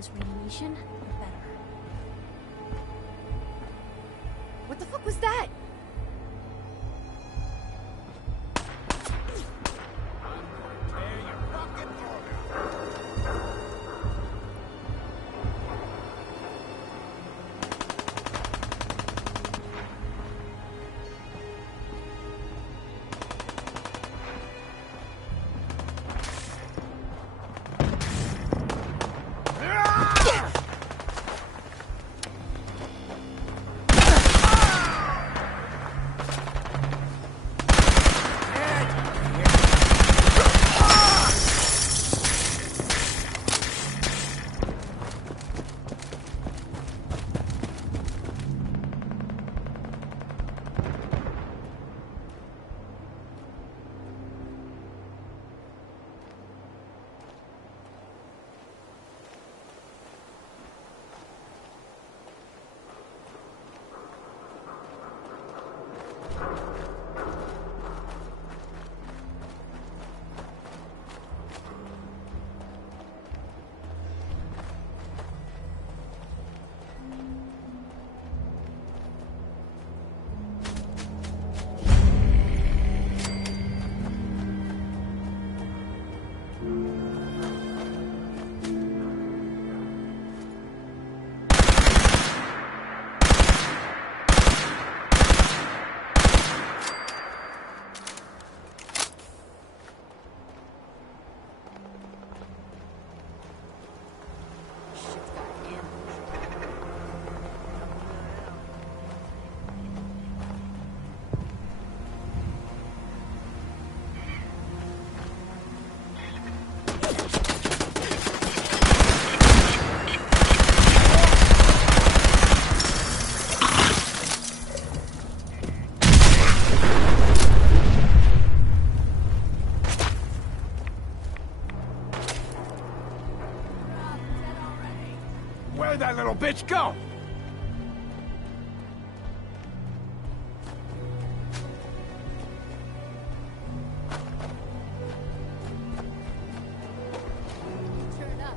this radiation, the better. What the fuck was that? Where'd that little bitch go? Turn up.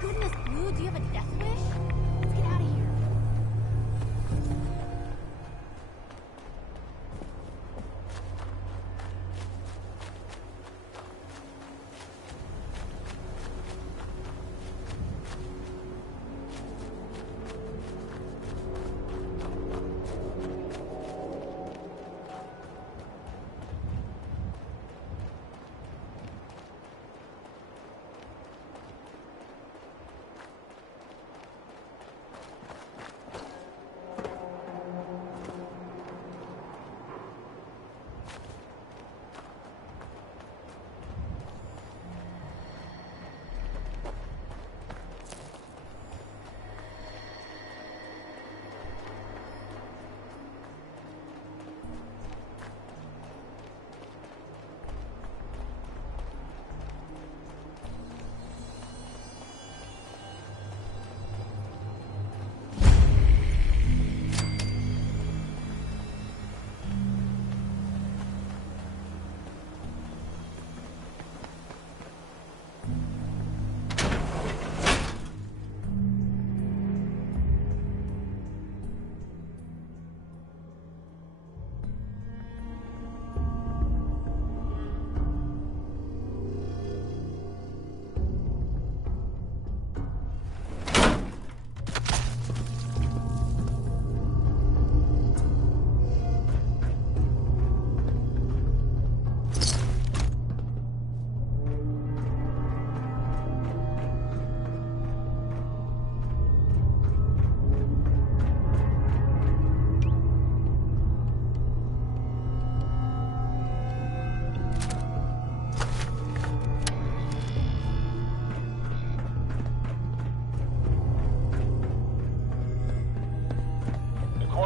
Goodness, Blue, do you have a death wish? Let's get out of here.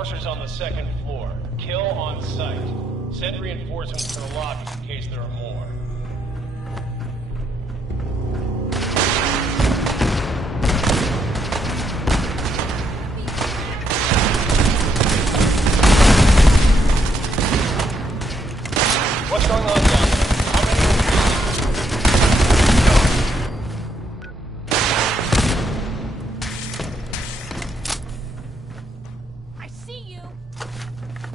Enforcers on the second floor. Kill on sight. Send reinforcements to the lobby in case there are more. What's going on down there? How many are I see you.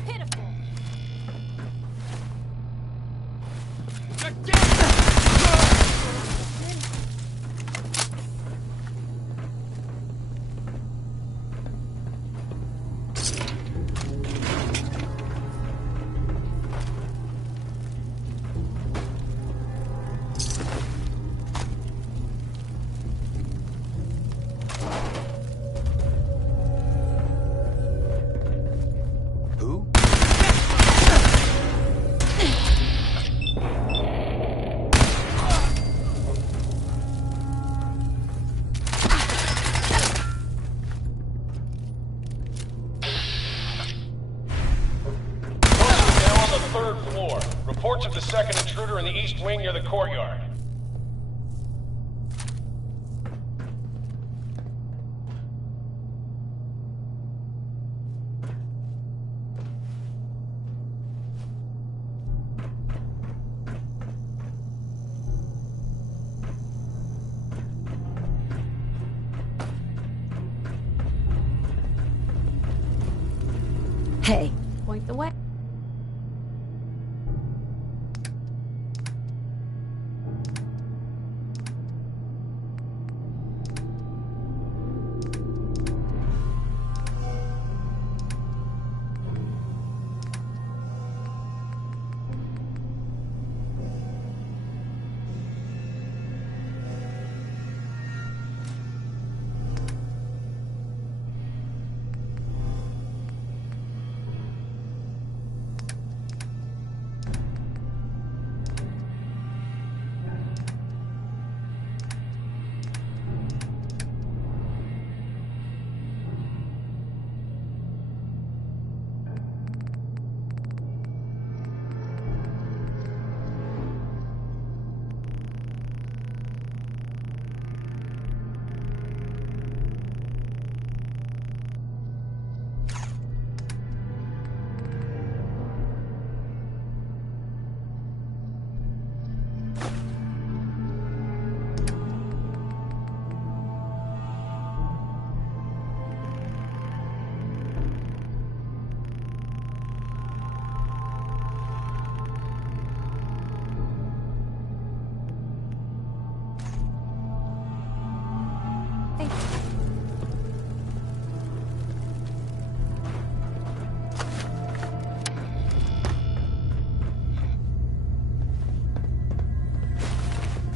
Pitiful. Who? now on the third floor? Reports of the second intruder in the east wing near the courtyard. Hey, point the way.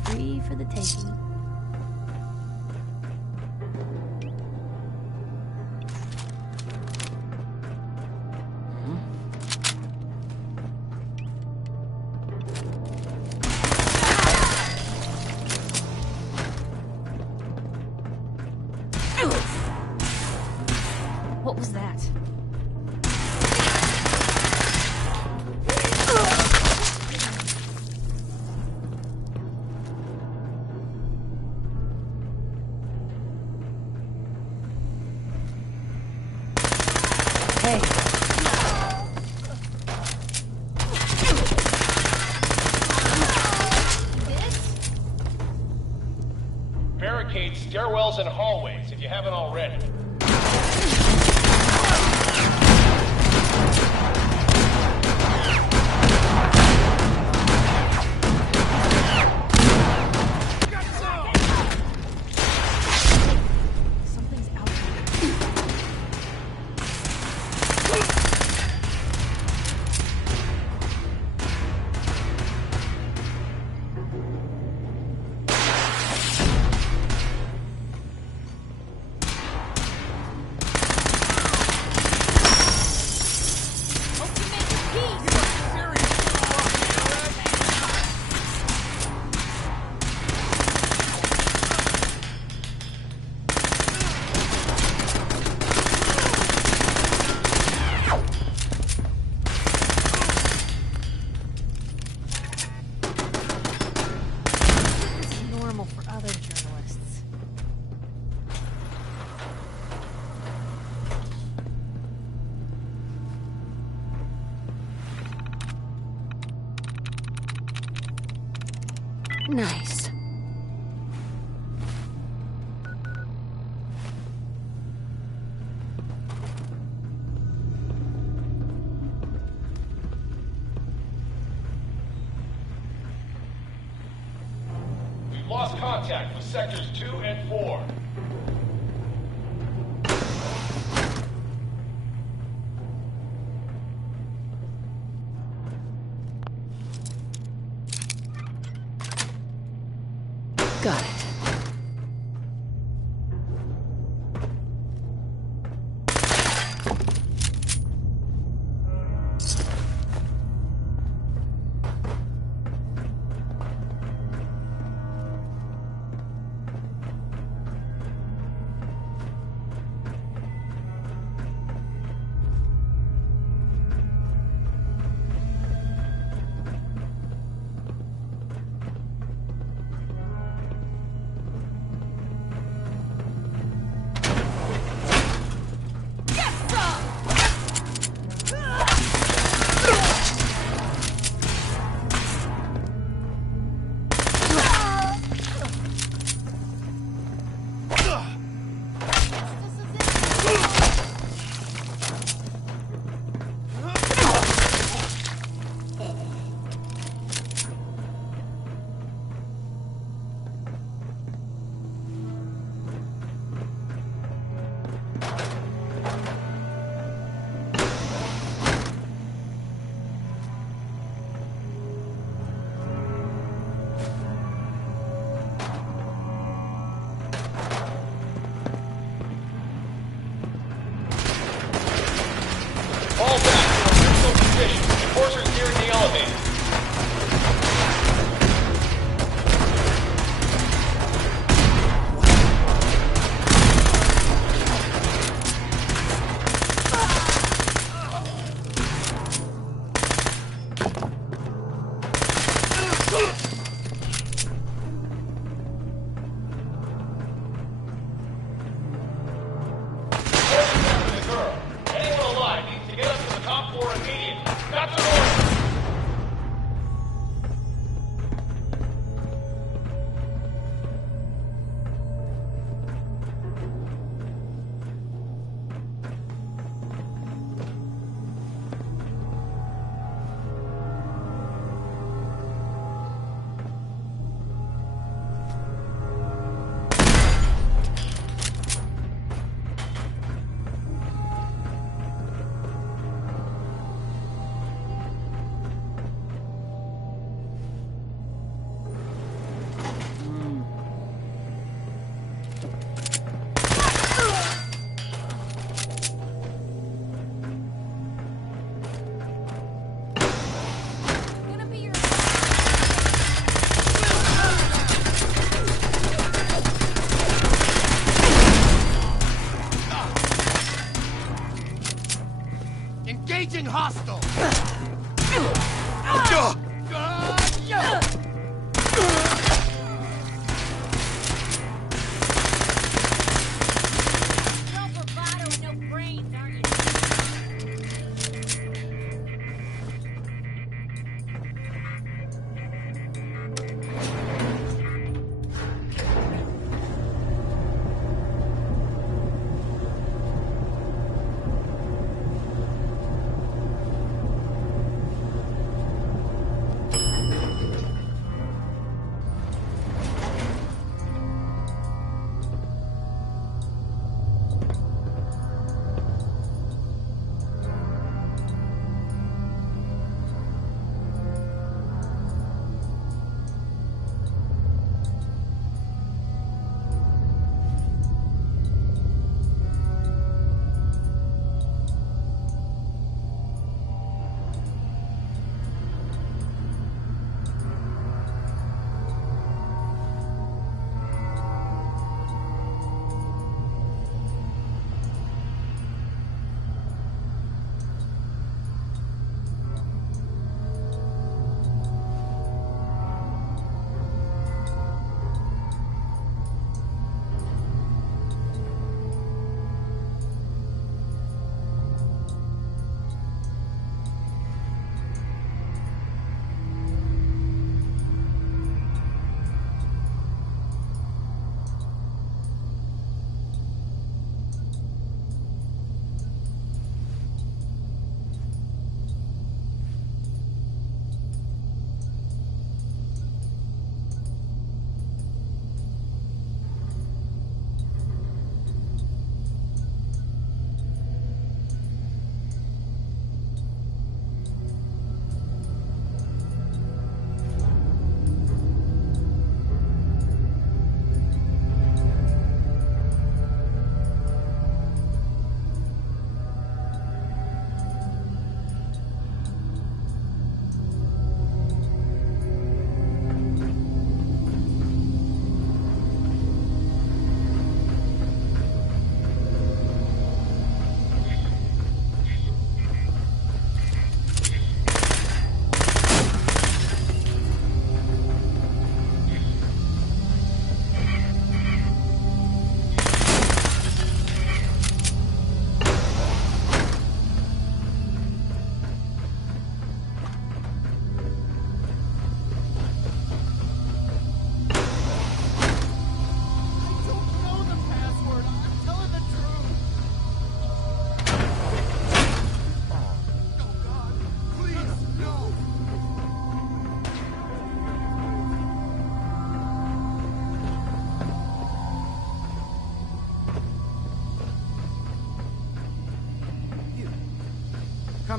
Free for the taking. What was that? Hey. Barricade stairwells and hallways if you haven't already. Something's out there. Nice. We've lost contact with sectors 2 and 4. Got it. Fall back to our original position. Enforcers nearing the elevator. Anyone alive needs to get up to the top floor immediately. That's an order. Gonna be your Engaging hostile! no bravado and no brains, aren't you?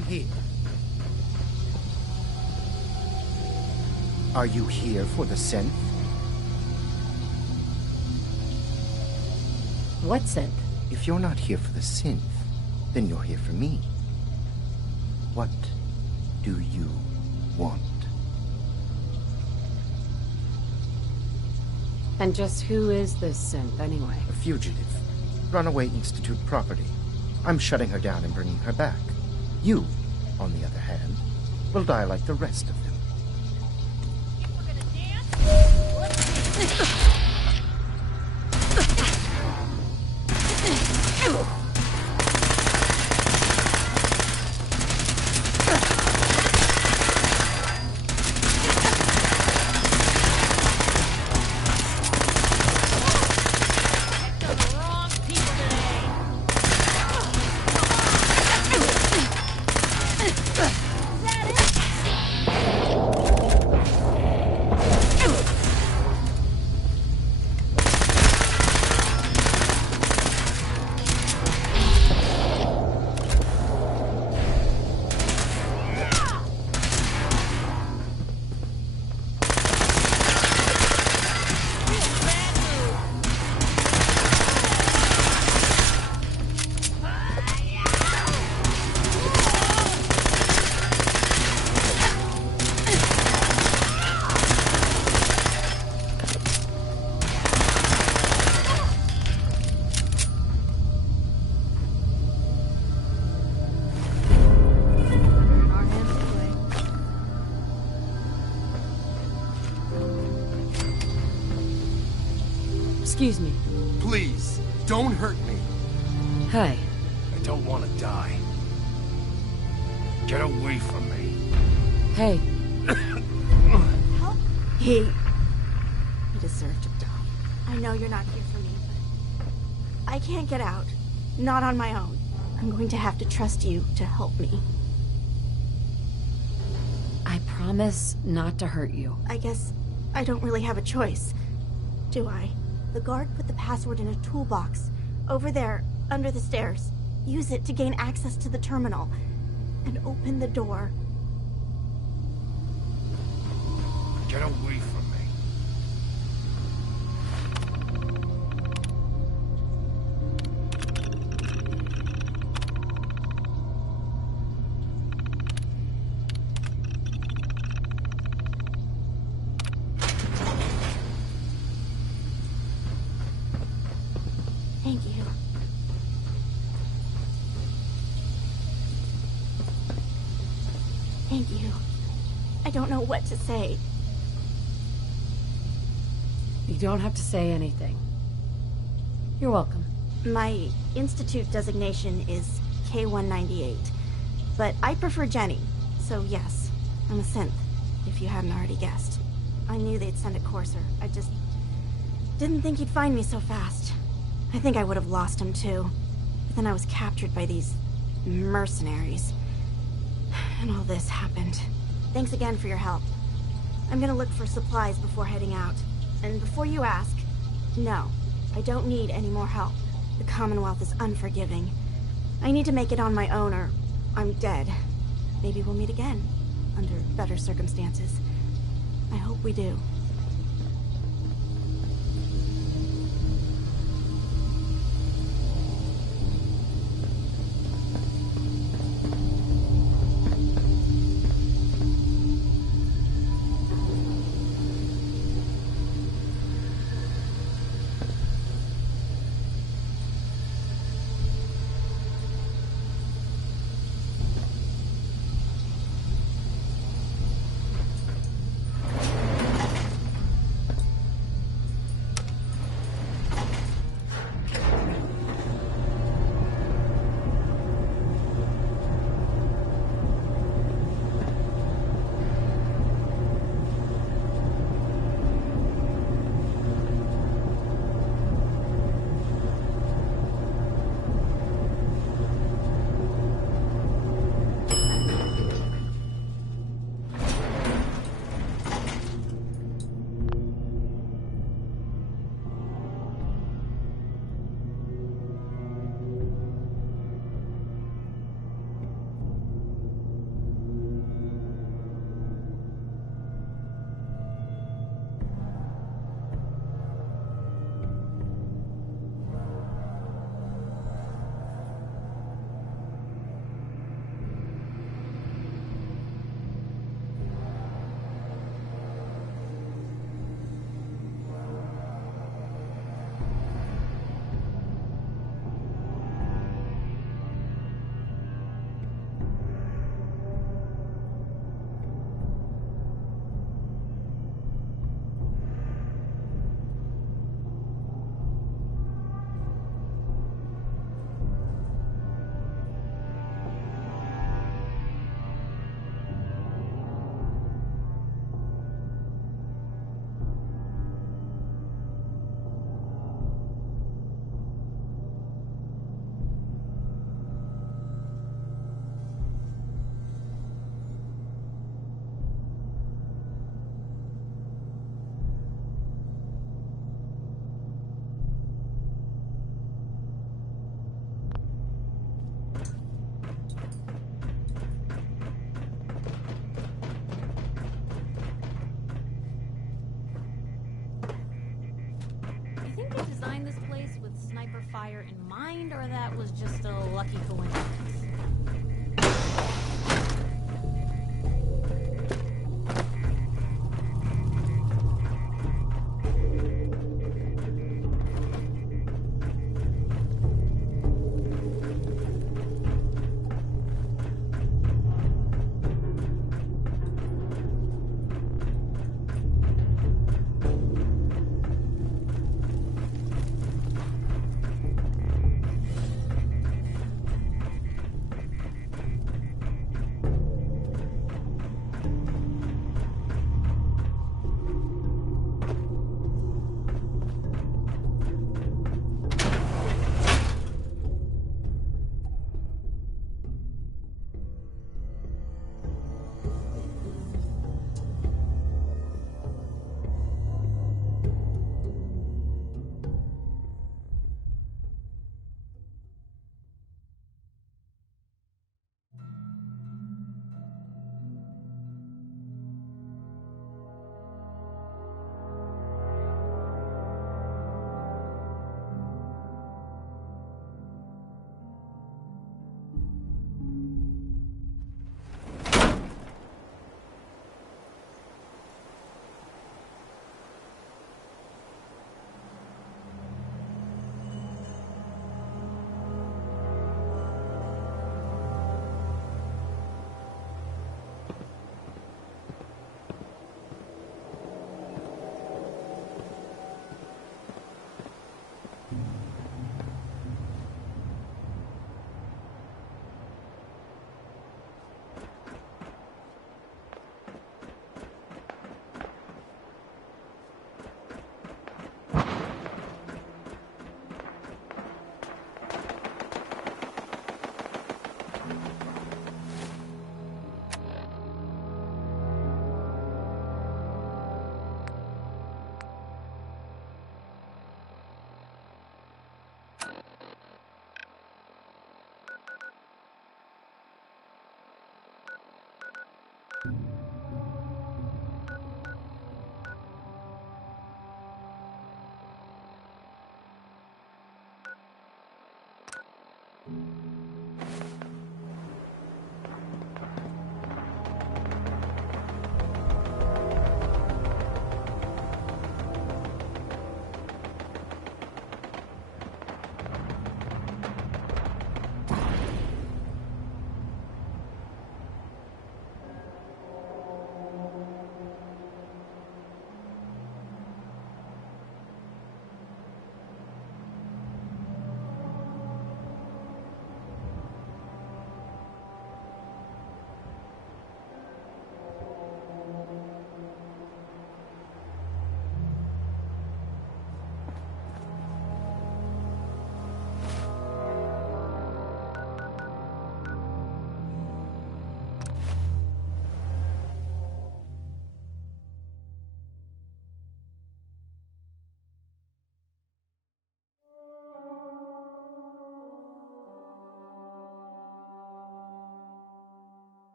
I'm here. Are you here for the synth? What synth? If you're not here for the synth, then you're here for me. What do you want? And just who is this synth, anyway? A fugitive. Runaway Institute property. I'm shutting her down and bringing her back. You, on the other hand, will die like the rest of them. If we're gonna dance, let's dance. The wrong people today. Is that it? Our hands anyway. Excuse me. Please, don't hurt me. Hey. I don't want to die. Get away from me. Hey. Help? He deserved to die. I know you're not here for me, but I can't get out. Not on my own. I'm going to have to trust you to help me. I promise not to hurt you. I guess I don't really have a choice, do I? The guard put the password in a toolbox over there under the stairs. Use it to gain access to the terminal and open the door. Get away from me. Thank you. Thank you. I don't know what to say. You don't have to say anything. You're welcome. My institute designation is K-198, but I prefer Jenny, so yes, I'm a synth, if you hadn't already guessed. I knew they'd send a courser. I just didn't think he'd find me so fast. I think I would have lost him too. But then I was captured by these mercenaries. And all this happened. Thanks again for your help. I'm gonna look for supplies before heading out. And before you ask, no, I don't need any more help. The Commonwealth is unforgiving. I need to make it on my own or I'm dead. Maybe we'll meet again, under better circumstances. I hope we do. designed this place with sniper fire in mind, or that was just a lucky coincidence?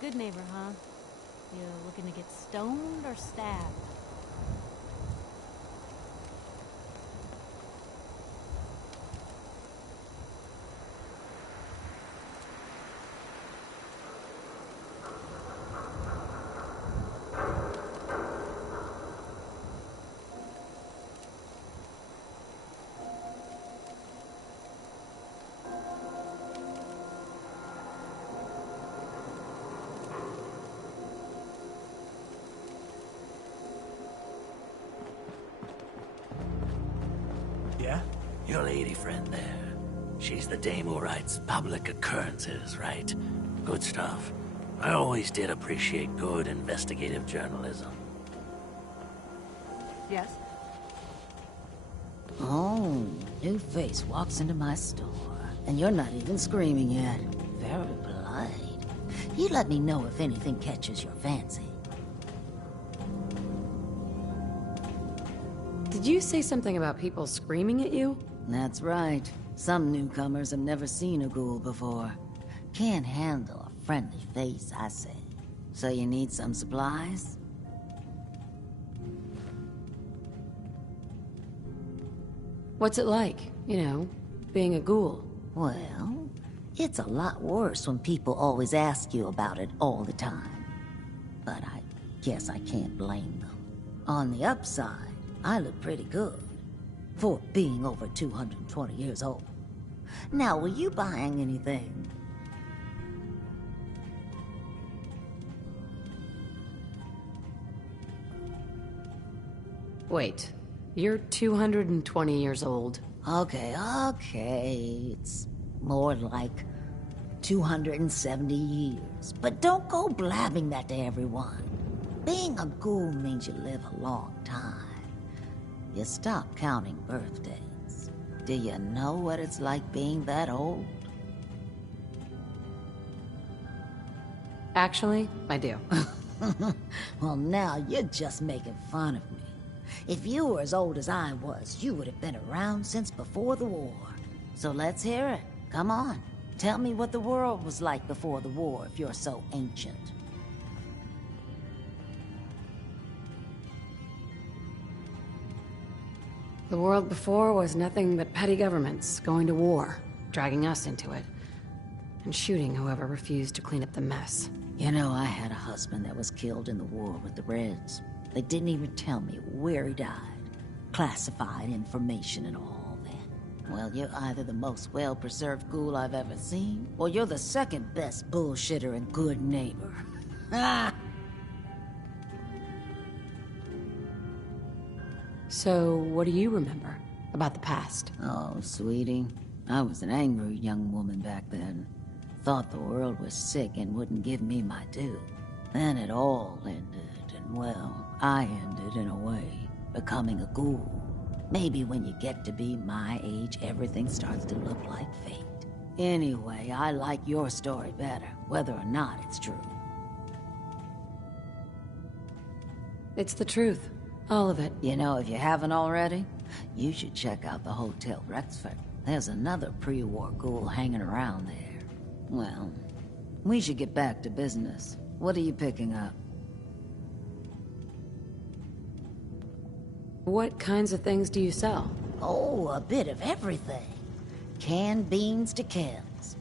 Good neighbor, huh? You looking to get stoned or stabbed? Yeah? Your lady friend there. She's the dame who writes public occurrences, right? Good stuff. I always did appreciate good investigative journalism. Yes? Oh, new face walks into my store, and you're not even screaming yet. Very polite. You let me know if anything catches your fancy. Did you say something about people screaming at you? That's right. Some newcomers have never seen a ghoul before. Can't handle a friendly face, I say. So you need some supplies? What's it like, you know, being a ghoul? Well, it's a lot worse when people always ask you about it all the time. But I guess I can't blame them. On the upside, I look pretty good for being over 220 years old. Now, were you buying anything? Wait, you're 220 years old. Okay, it's more like 270 years. But don't go blabbing that to everyone. Being a ghoul means you live a long time. You stop counting birthdays. Do you know what it's like being that old? Actually, I do. Well, now you're just making fun of me. If you were as old as I was, you would have been around since before the war. So let's hear it. Come on. Tell me what the world was like before the war if you're so ancient. The world before was nothing but petty governments going to war, dragging us into it, and shooting whoever refused to clean up the mess. You know, I had a husband that was killed in the war with the Reds. They didn't even tell me where he died. Classified information and all that. Well, you're either the most well-preserved ghoul I've ever seen, or you're the second best bullshitter and good neighbor. Ah! So, what do you remember about the past? Oh, sweetie. I was an angry young woman back then. Thought the world was sick and wouldn't give me my due. Then it all ended, and well, I ended in a way, becoming a ghoul. Maybe when you get to be my age, everything starts to look like fate. Anyway, I like your story better, whether or not it's true. It's the truth. All of it. You know, if you haven't already, you should check out the Hotel Rexford. There's another pre-war ghoul hanging around there. Well, we should get back to business. What are you picking up? What kinds of things do you sell? Oh, a bit of everything. Canned beans to Kells.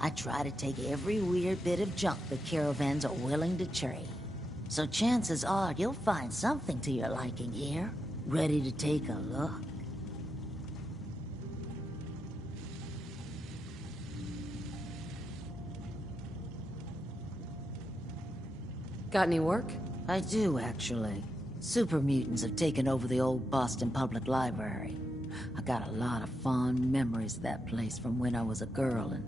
I try to take every weird bit of junk the caravans are willing to trade. So chances are you'll find something to your liking here. Ready to take a look? Got any work? I do, actually. Super mutants have taken over the old Boston Public Library. I got a lot of fond memories of that place from when I was a girl and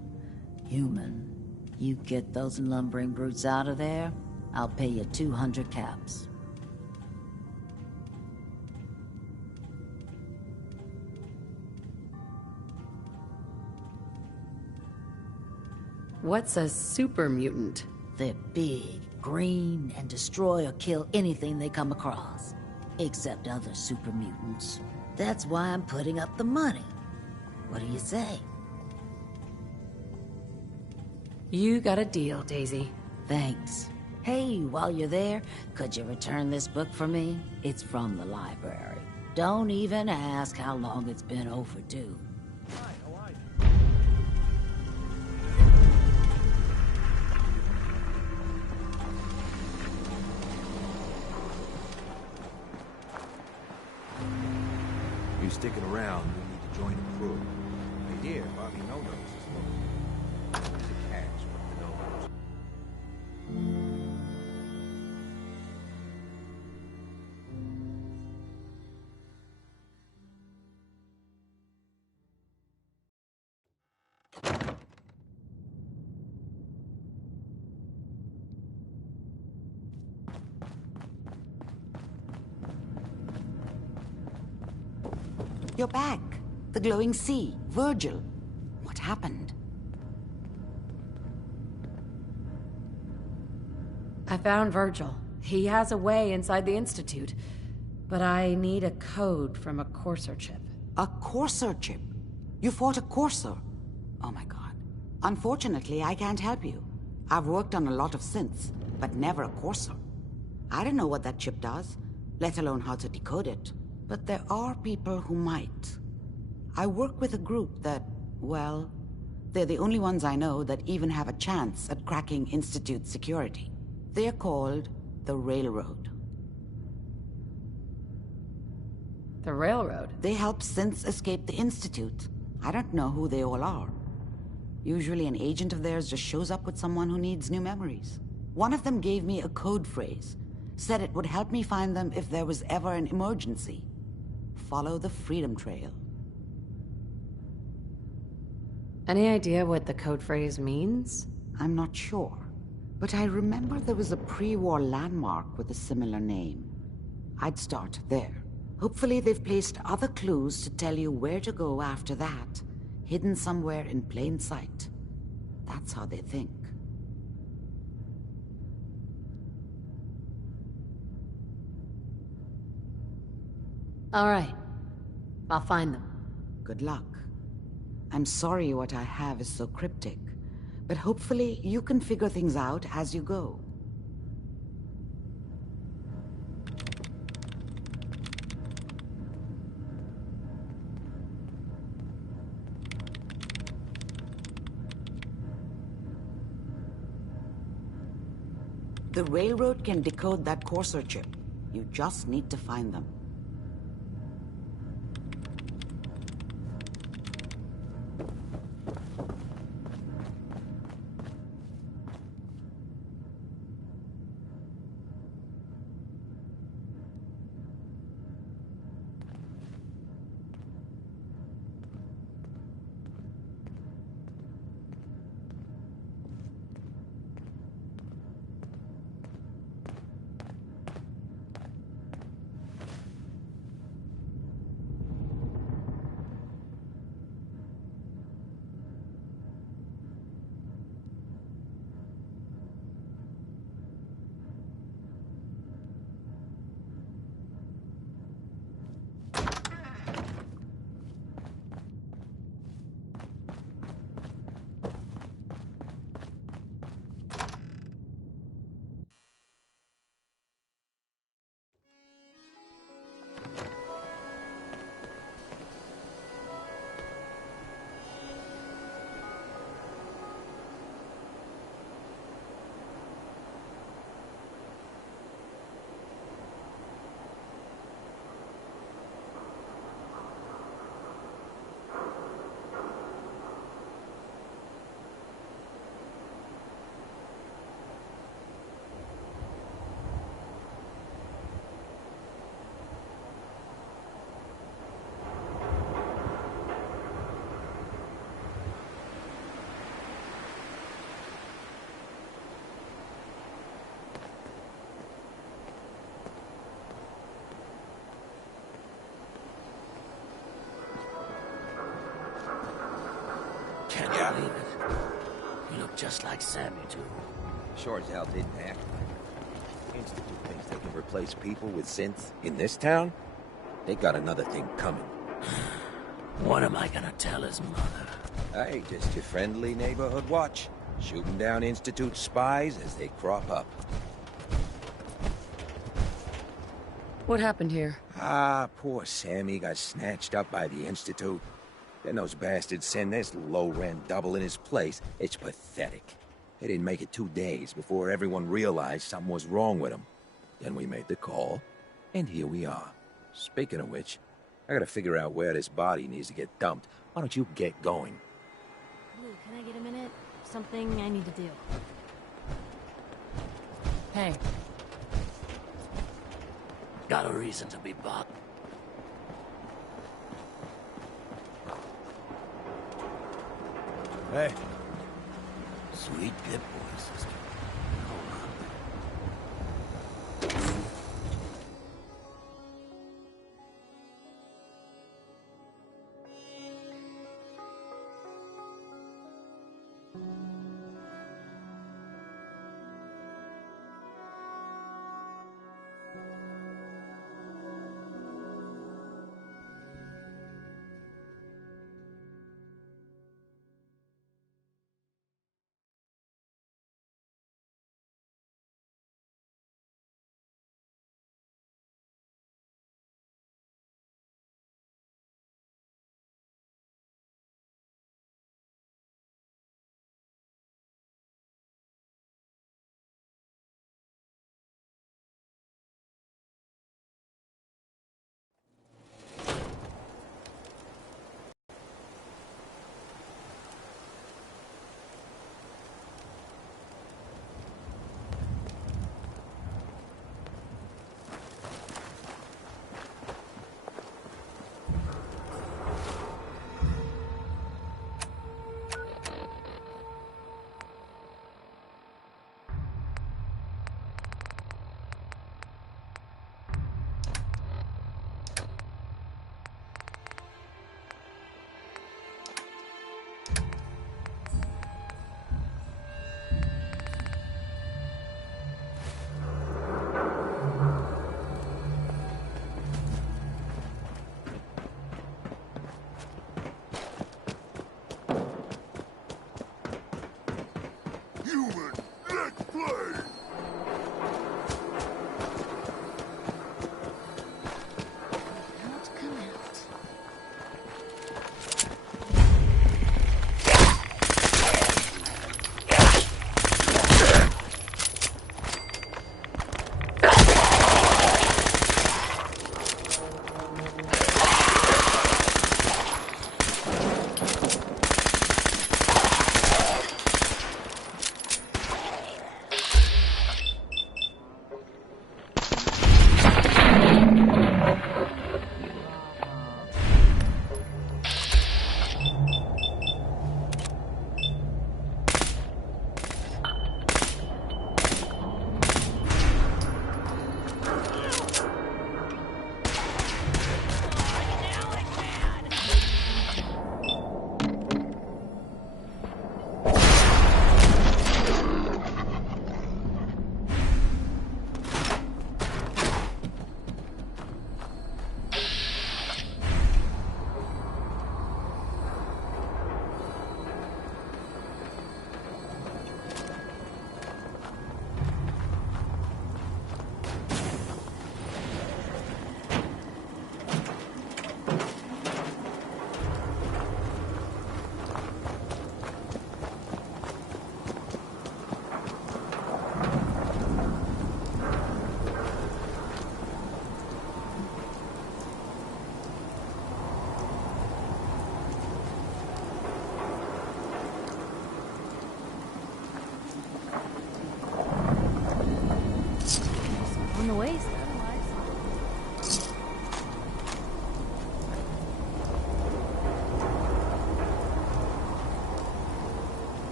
human. You get those lumbering brutes out of there, I'll pay you 200 caps. What's a super mutant? They're big, green, and destroy or kill anything they come across. Except other super mutants. That's why I'm putting up the money. What do you say? You got a deal, Daisy. Thanks. Hey, while you're there, could you return this book for me? It's from the library. Don't even ask how long it's been overdue. You sticking around, you need to join the crew. Hey, here, Bobby No-Nos is looking. He's a catch with the No-Nos. You're back. The glowing sea. Virgil. What happened? I found Virgil. He has a way inside the Institute. But I need a code from a Courser chip. A Courser chip? You fought a courser? Oh my god. Unfortunately, I can't help you. I've worked on a lot of synths, but never a courser. I don't know what that chip does, let alone how to decode it. But there are people who might. I work with a group that, well, they're the only ones I know that even have a chance at cracking Institute security. They're called the Railroad. The Railroad? They help synths escape the Institute. I don't know who they all are. Usually an agent of theirs just shows up with someone who needs new memories. One of them gave me a code phrase, said it would help me find them if there was ever an emergency. Follow the Freedom Trail. Any idea what the code phrase means? I'm not sure, but I remember there was a pre-war landmark with a similar name. I'd start there. Hopefully they've placed other clues to tell you where to go after that, hidden somewhere in plain sight. That's how they think. All right. I'll find them. Good luck. I'm sorry what I have is so cryptic, but hopefully you can figure things out as you go. The Railroad can decode that courser chip. You just need to find them. Can't believe it. You look just like Sammy, too. Sure as hell didn't act like it. Institute thinks they can replace people with synths in this town? They got another thing coming. What am I gonna tell his mother? Hey, just your friendly neighborhood watch. Shooting down Institute spies as they crop up. What happened here? Ah, poor Sammy got snatched up by the Institute. Then those bastards send this low-rent double in his place. It's pathetic. They didn't make it 2 days before everyone realized something was wrong with him. Then we made the call, and here we are. Speaking of which, I gotta figure out where this body needs to get dumped. Why don't you get going? Blue, can I get a minute? Something I need to do. Hey. Got a reason to be bothered. Hey. Sweet good boy, sister.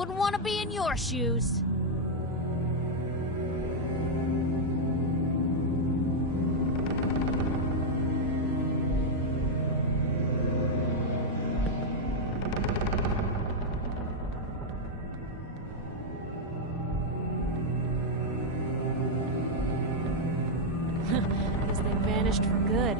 Wouldn't want to be in your shoes. Guess they vanished for good.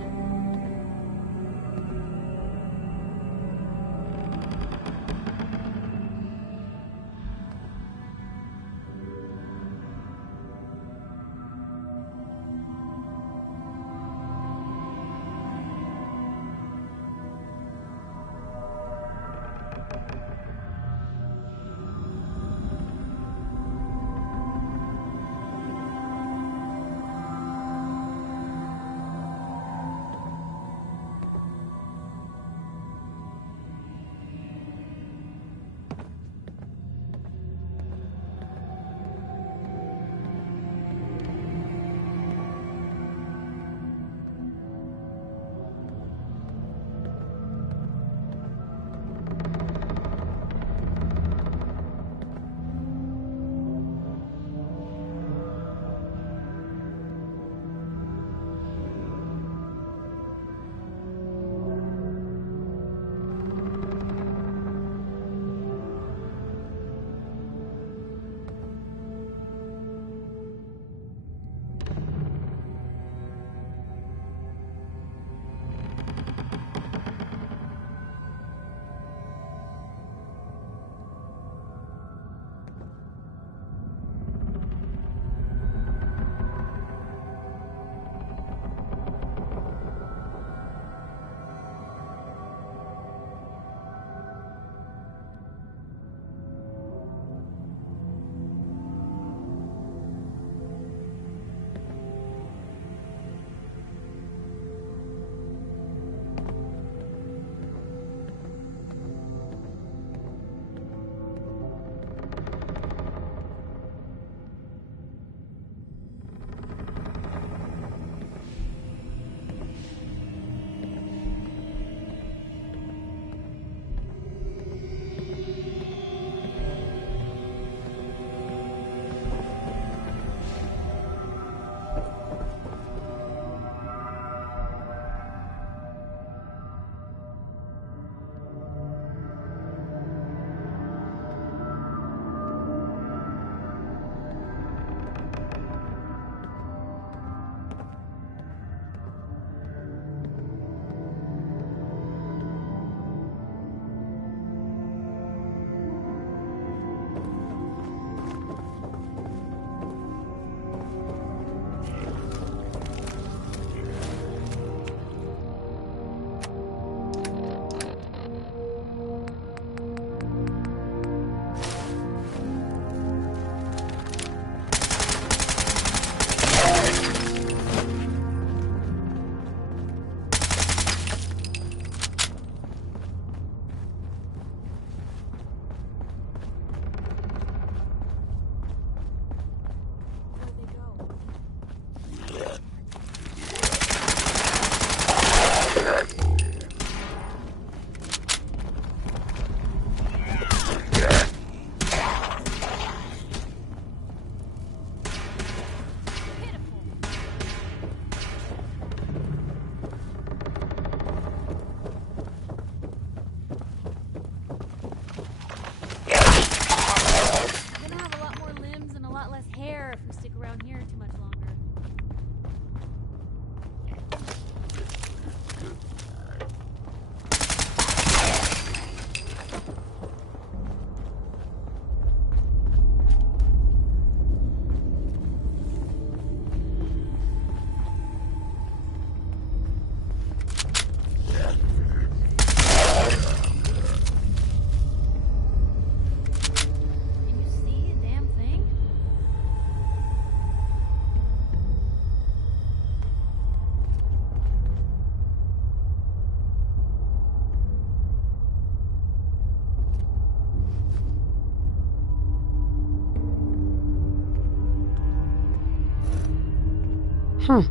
Huh.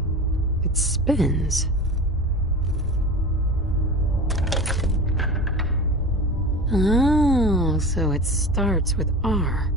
It spins. Oh, so it starts with R.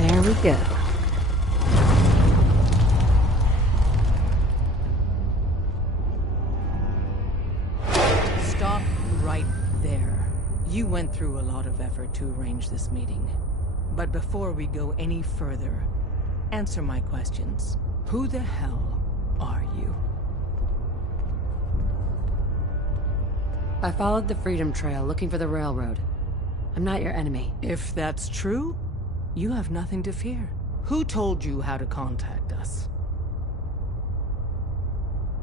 There we go. Stop right there. You went through a lot of effort to arrange this meeting. But before we go any further, answer my questions. Who the hell are you? I followed the Freedom Trail looking for the railroad. I'm not your enemy. If that's true, you have nothing to fear. Who told you how to contact us?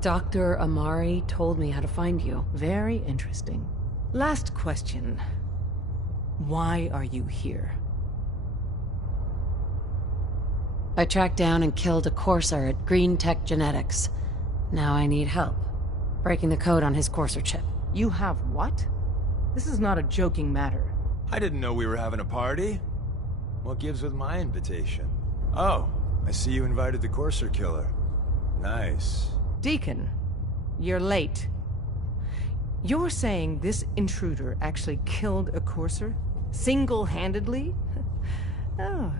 Dr. Amari told me how to find you. Very interesting. Last question. Why are you here? I tracked down and killed a courser at Green Tech Genetics. Now I need help. Breaking the code on his courser chip. You have what? This is not a joking matter. I didn't know we were having a party. What gives with my invitation? Oh, I see you invited the Courser killer. Nice. Deacon, you're late. You're saying this intruder actually killed a Courser? Single-handedly? Oh,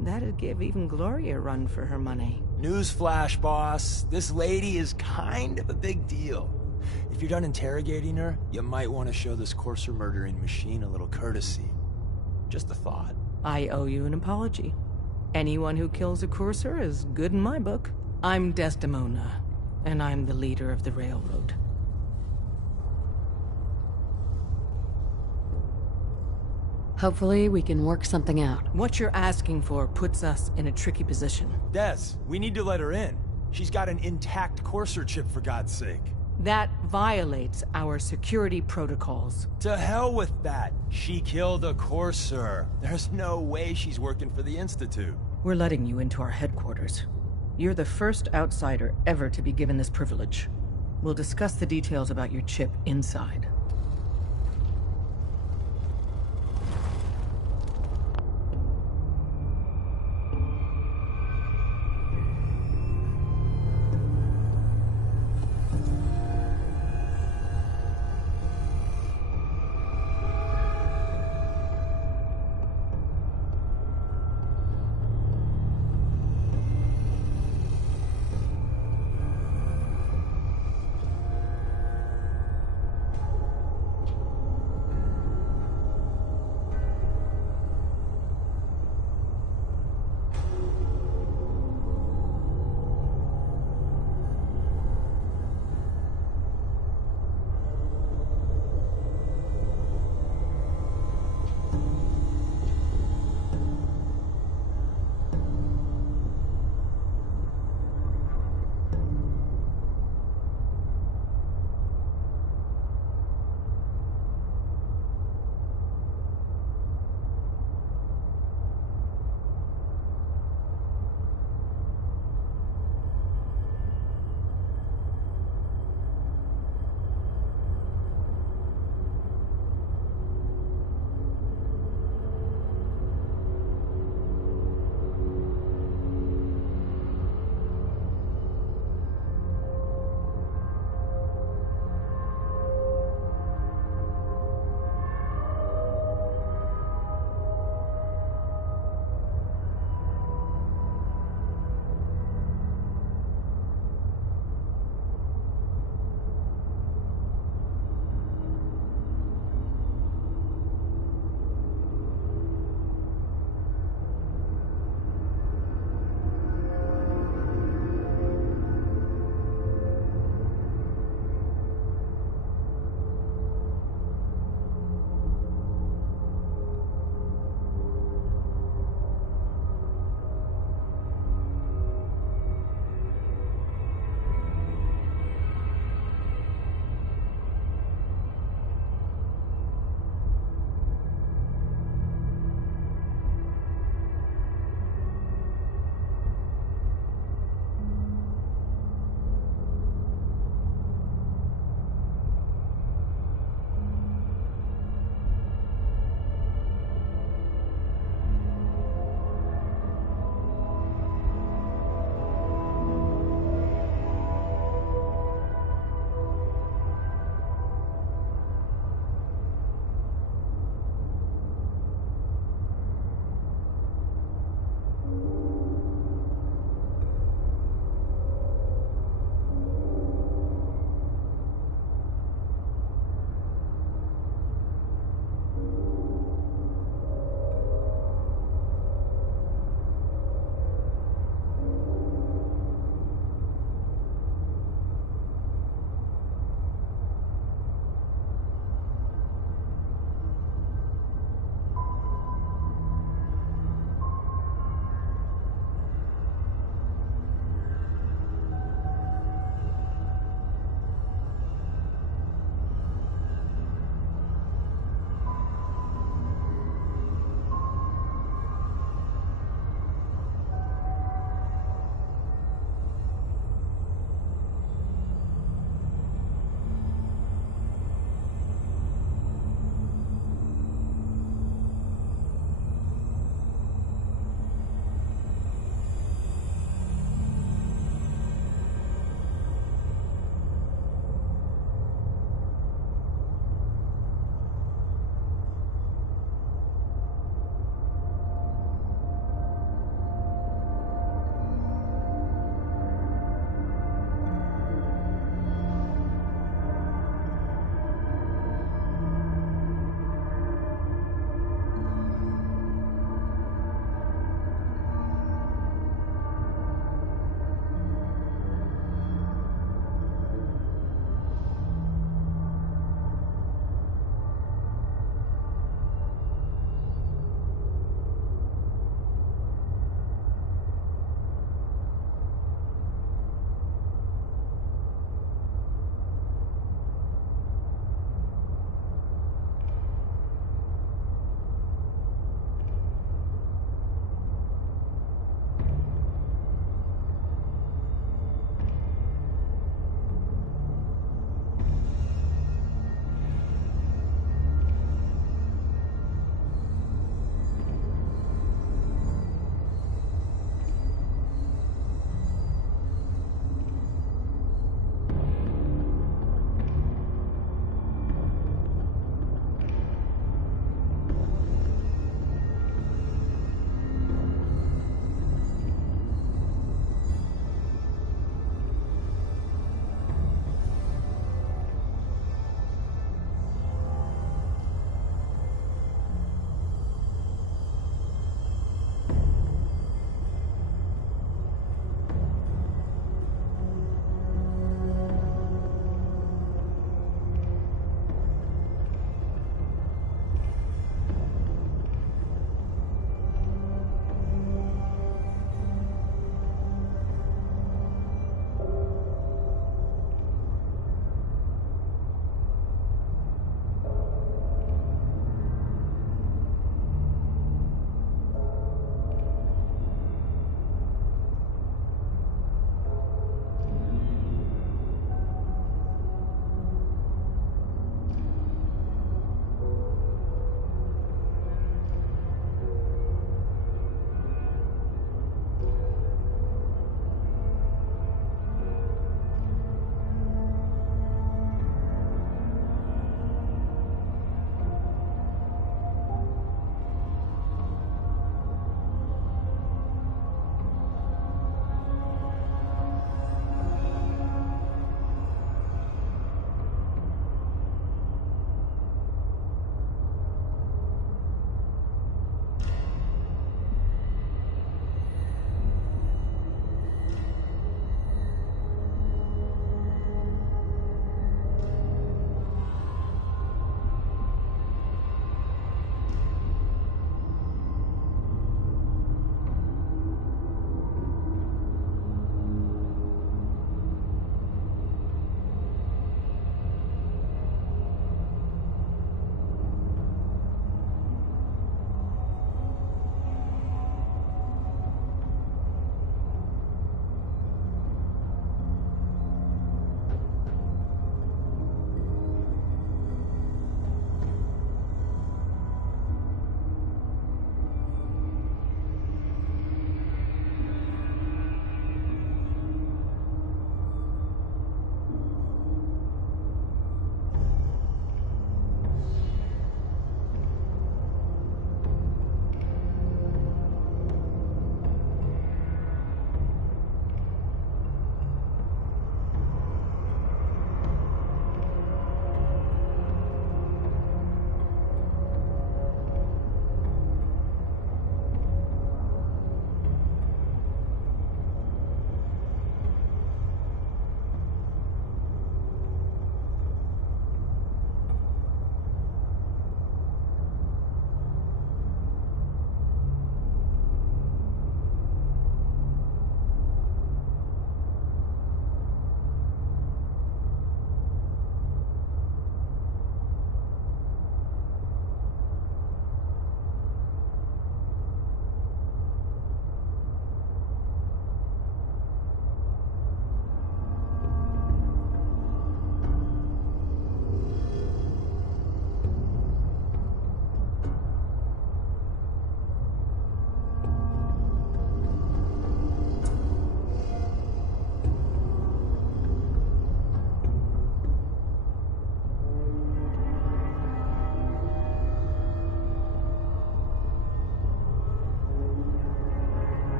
that'd give even Gloria a run for her money. Newsflash, boss. This lady is kind of a big deal. If you're done interrogating her, you might want to show this Courser murdering machine a little courtesy. Just a thought. I owe you an apology. Anyone who kills a Courser is good in my book. I'm Desdemona, and I'm the leader of the railroad. Hopefully we can work something out. What you're asking for puts us in a tricky position. Des, we need to let her in. She's got an intact Courser chip, for God's sake. That violates our security protocols. To hell with that. She killed a Courser. There's no way she's working for the Institute. We're letting you into our headquarters. You're the first outsider ever to be given this privilege. We'll discuss the details about your chip inside.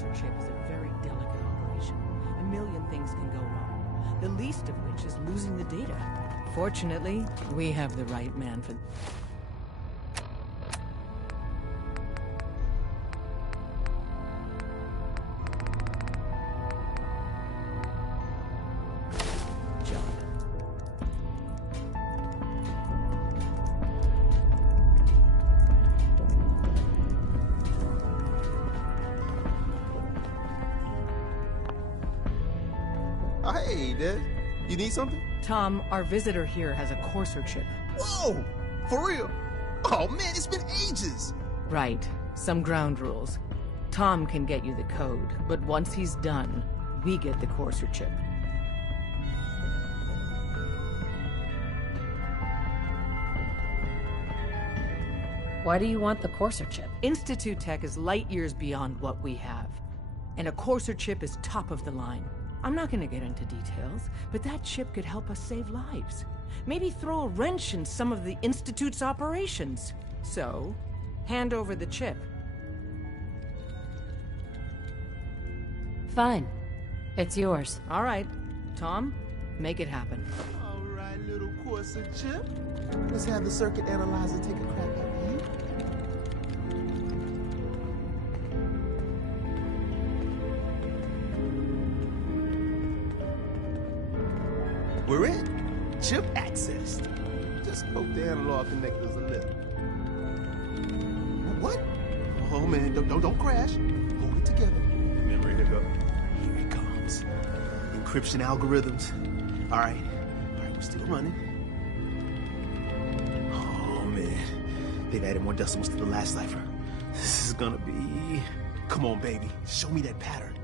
Courser chip is a very delicate operation. A million things can go wrong, the least of which is losing the data. Fortunately, we have the right man for... Oh, hey, Des. You need something? Tom, our visitor here has a Courser chip. Whoa! For real? Oh, man, it's been ages! Right. Some ground rules. Tom can get you the code, but once he's done, we get the Courser chip. Why do you want the Courser chip? Institute tech is light years beyond what we have. And a Courser chip is top of the line. I'm not gonna get into details, but that chip could help us save lives. Maybe throw a wrench in some of the Institute's operations. So, hand over the chip. Fine. It's yours. All right. Tom, make it happen. All right, little Courser chip. Let's have the circuit analyzer take a crack at you. We're in. Chip accessed. Just poke the analog connectors a little. What? Oh man, don't crash. Hold it together. Memory hiccup. Here it comes. Encryption algorithms. All right, we're still running. Oh man, they've added more decimals to the last cipher. This is gonna be... Come on, baby. Show me that pattern.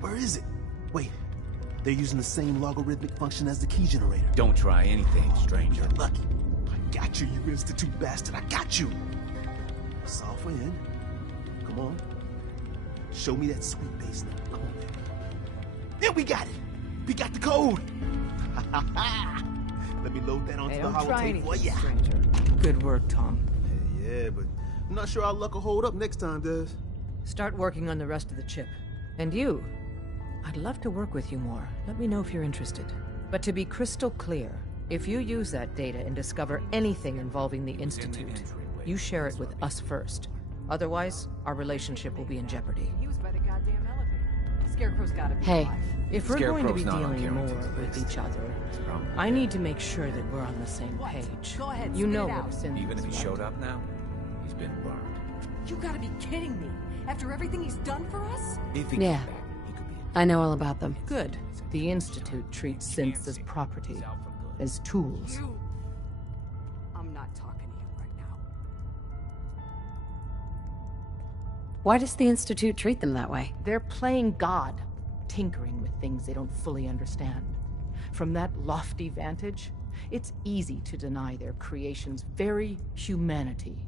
Where is it? Wait. They're using the same logarithmic function as the key generator. Don't try anything, stranger. You're lucky. I got you, you Institute bastard. I got you. Software in. Come on. Show me that sweet bass note. Come on, baby. Then we got it. We got the code. Let me load that onto the holotape for ya. Stranger. Good work, Tom. Yeah, but I'm not sure our luck will hold up next time, Des. Start working on the rest of the chip. And you, I'd love to work with you more. Let me know if you're interested. But to be crystal clear, if you use that data and discover anything involving the Institute, you share it with us first. Otherwise, our relationship will be in jeopardy. Used by the goddamn elevator. Scarecrow's gotta be Hey. alive. If we're going to be Scarecrow's not on dealing more Carrington's with each other, I need to make sure that we're on the same What? page. Go ahead, You spit know it what out. a sin Even is, if he right? showed up now, he's been burned. You gotta be kidding me. After everything he's done for us? If he Yeah. came back, he could be I know all about them. Good. The Institute treats synths as property, as tools. You... I'm not talking to you right now. Why does the Institute treat them that way? They're playing God, tinkering with things they don't fully understand. From that lofty vantage, it's easy to deny their creation's very humanity.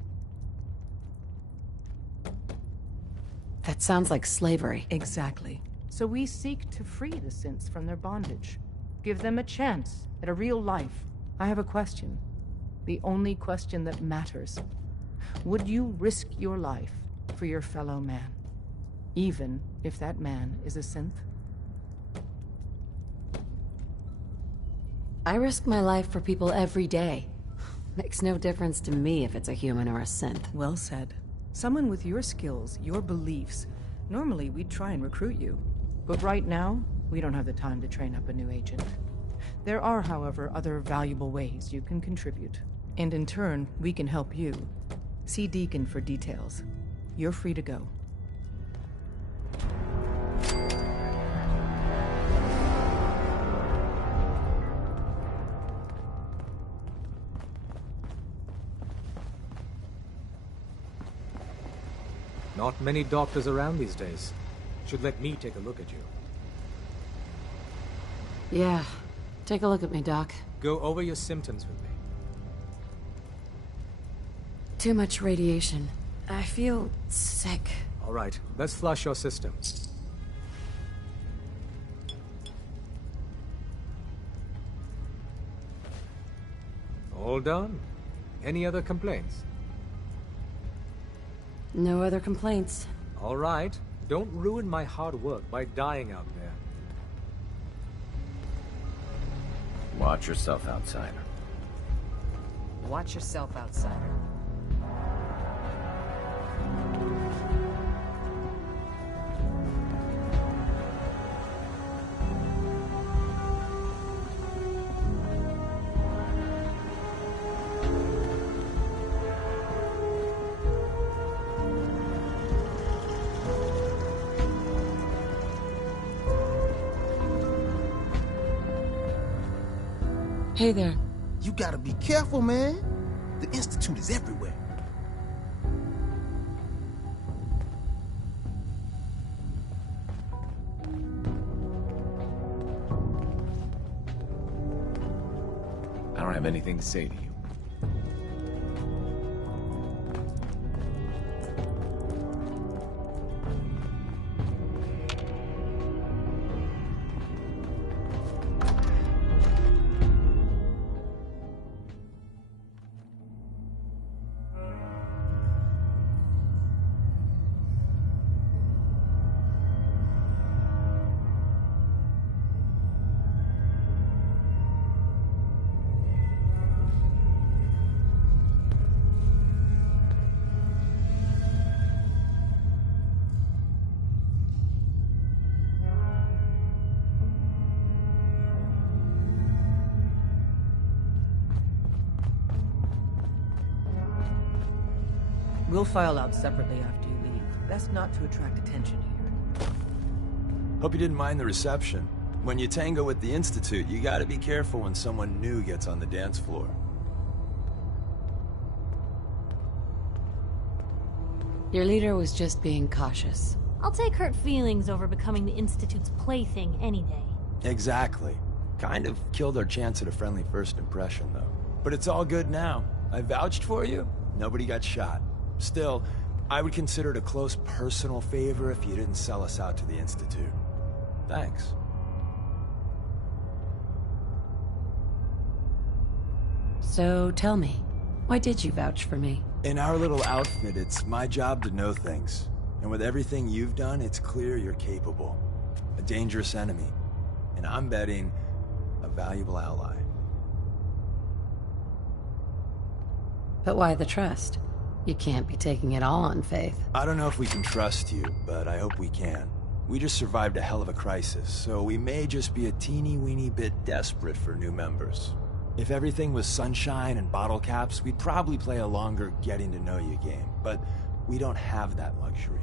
That sounds like slavery. Exactly. So we seek to free the synths from their bondage. Give them a chance at a real life. I have a question. The only question that matters. Would you risk your life for your fellow man? Even if that man is a synth? I risk my life for people every day. Makes no difference to me if it's a human or a synth. Well said. Someone with your skills, your beliefs. Normally, we'd try and recruit you. But right now, we don't have the time to train up a new agent. There are, however, other valuable ways you can contribute. And in turn, we can help you. See Deacon for details. You're free to go. Not many doctors around these days. Should let me take a look at you. Yeah. Take a look at me, Doc. Go over your symptoms with me. Too much radiation. I feel sick. All right, let's flush your system. All done. Any other complaints? No other complaints. All right, Don't ruin my hard work by dying out there. Watch yourself, outsider. Watch yourself, outsider. Hey there. You gotta be careful, man. The Institute is everywhere. I don't have anything to say to you. We'll file out separately after you leave. Best not to attract attention here. Hope you didn't mind the reception. When you tango with the Institute, you gotta be careful when someone new gets on the dance floor. Your leader was just being cautious. I'll take hurt feelings over becoming the Institute's plaything any day. Exactly. Kind of killed our chance at a friendly first impression, though. But it's all good now. I vouched for you. Nobody got shot. Still, I would consider it a close personal favor if you didn't sell us out to the Institute. Thanks. So tell me, why did you vouch for me? In our little outfit, it's my job to know things. And with everything you've done, it's clear you're capable. A dangerous enemy. And I'm betting a valuable ally. But why the trust? You can't be taking it all on faith. I don't know if we can trust you, but I hope we can. We just survived a hell of a crisis, so we may just be a teeny-weeny bit desperate for new members. If everything was sunshine and bottle caps, we'd probably play a longer getting-to-know-you game, but we don't have that luxury.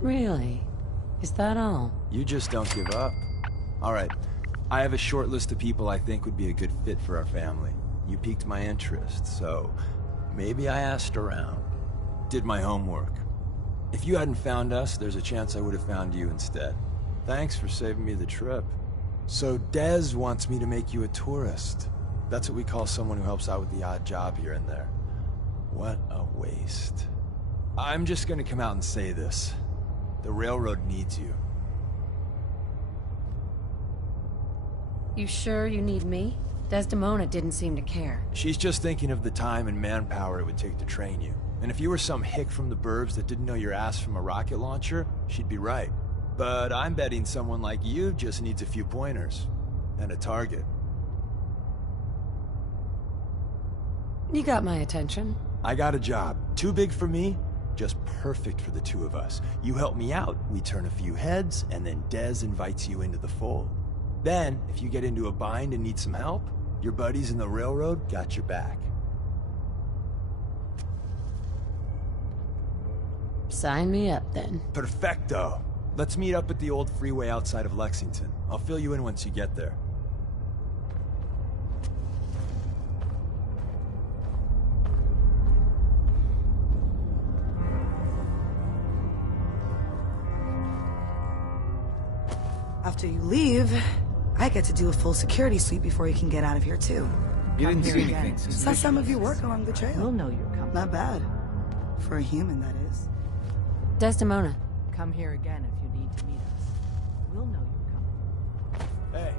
Really? Is that all? You just don't give up. All right, I have a short list of people I think would be a good fit for our family. You piqued my interest, so maybe I asked around. Did my homework. If you hadn't found us, there's a chance I would have found you instead. Thanks for saving me the trip. So Dez wants me to make you a tourist. That's what we call someone who helps out with the odd job here and there. What a waste. I'm just gonna come out and say this. The railroad needs you. You sure you need me? Desdemona didn't seem to care. She's just thinking of the time and manpower it would take to train you. And if you were some hick from the burbs that didn't know your ass from a rocket launcher, she'd be right. But I'm betting someone like you just needs a few pointers. And a target. You got my attention. I got a job. Too big for me, just perfect for the two of us. You help me out, we turn a few heads, and then Dez invites you into the fold. Then, if you get into a bind and need some help, your buddies in the railroad got your back. Sign me up, then. Perfecto. Let's meet up at the old freeway outside of Lexington. I'll fill you in once you get there. After you leave, I get to do a full security sweep before you can get out of here, too. You didn't see again. anything Saw some of you work along the trail. We'll know you're coming. Not bad. For a human, that is. Desdemona. Come here again if you need to meet us. We'll know you're coming. Hey.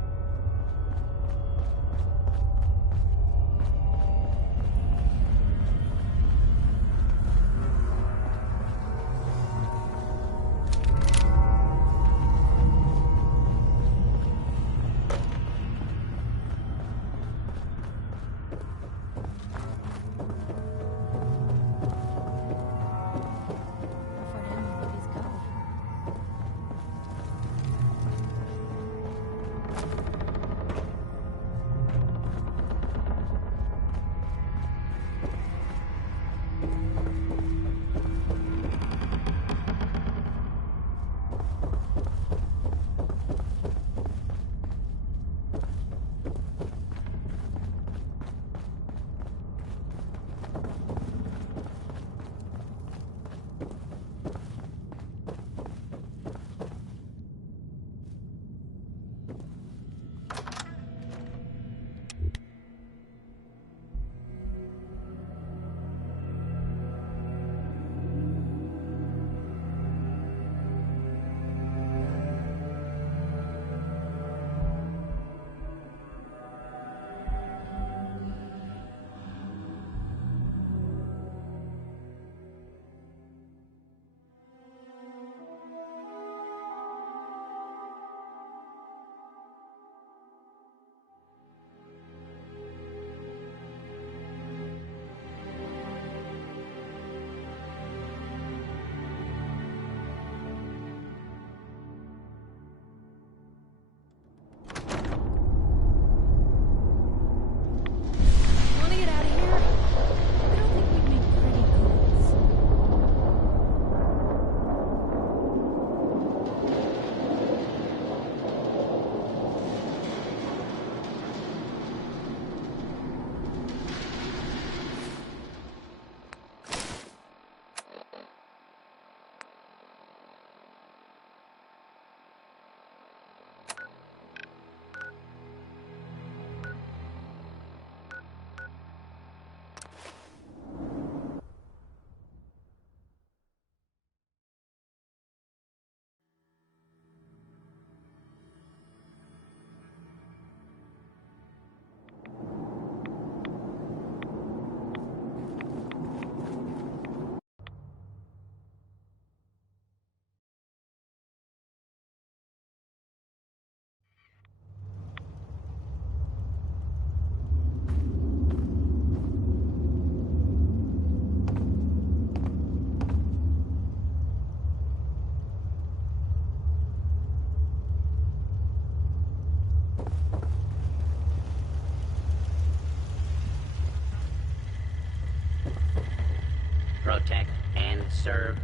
serve.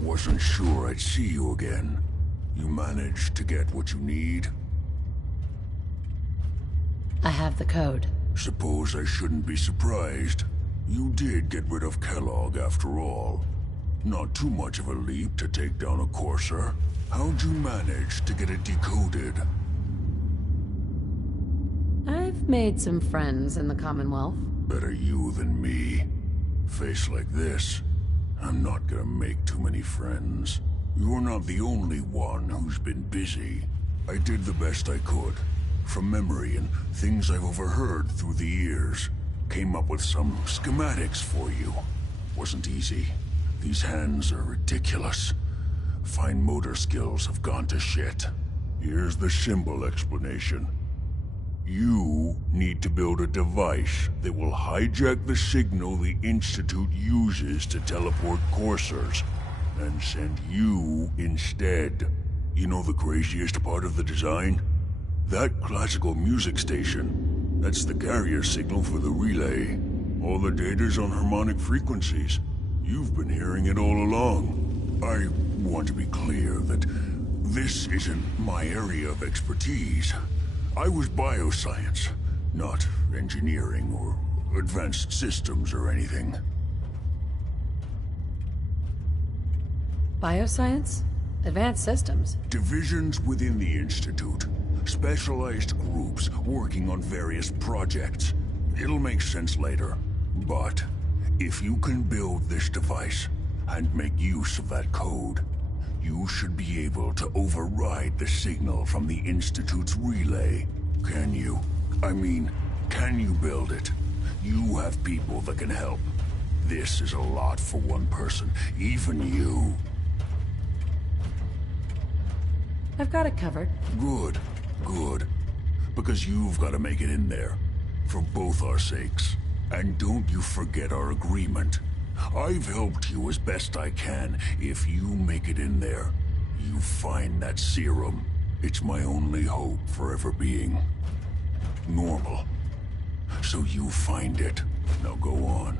Wasn't sure I'd see you again. You managed to get what you need? I have the code. Suppose I shouldn't be surprised. You did get rid of Kellogg after all. Not too much of a leap to take down a Courser. How'd you manage to get it decoded? I've made some friends in the Commonwealth. Better you than me. Face like this, I'm not gonna make too many friends. You're not the only one who's been busy. I did the best I could. From memory and things I've overheard through the years. Came up with some schematics for you. Wasn't easy. These hands are ridiculous. Fine motor skills have gone to shit. Here's the simple explanation. You need to build a device that will hijack the signal the Institute uses to teleport coursers, and send you instead. You know the craziest part of the design? That classical music station. That's the carrier signal for the relay. All the data's on harmonic frequencies. You've been hearing it all along. I want to be clear that this isn't my area of expertise. I was bioscience, not engineering or advanced systems or anything. Bioscience? Advanced systems? Divisions within the Institute. Specialized groups working on various projects. It'll make sense later. But if you can build this device and make use of that code, you should be able to override the signal from the Institute's relay. Can you? I mean, can you build it? You have people that can help. This is a lot for one person, even you. I've got it covered. Good, good. Because you've got to make it in there. For both our sakes. And don't you forget our agreement. I've helped you as best I can. If you make it in there, you find that serum. It's my only hope for ever being normal. So you find it. Now go on.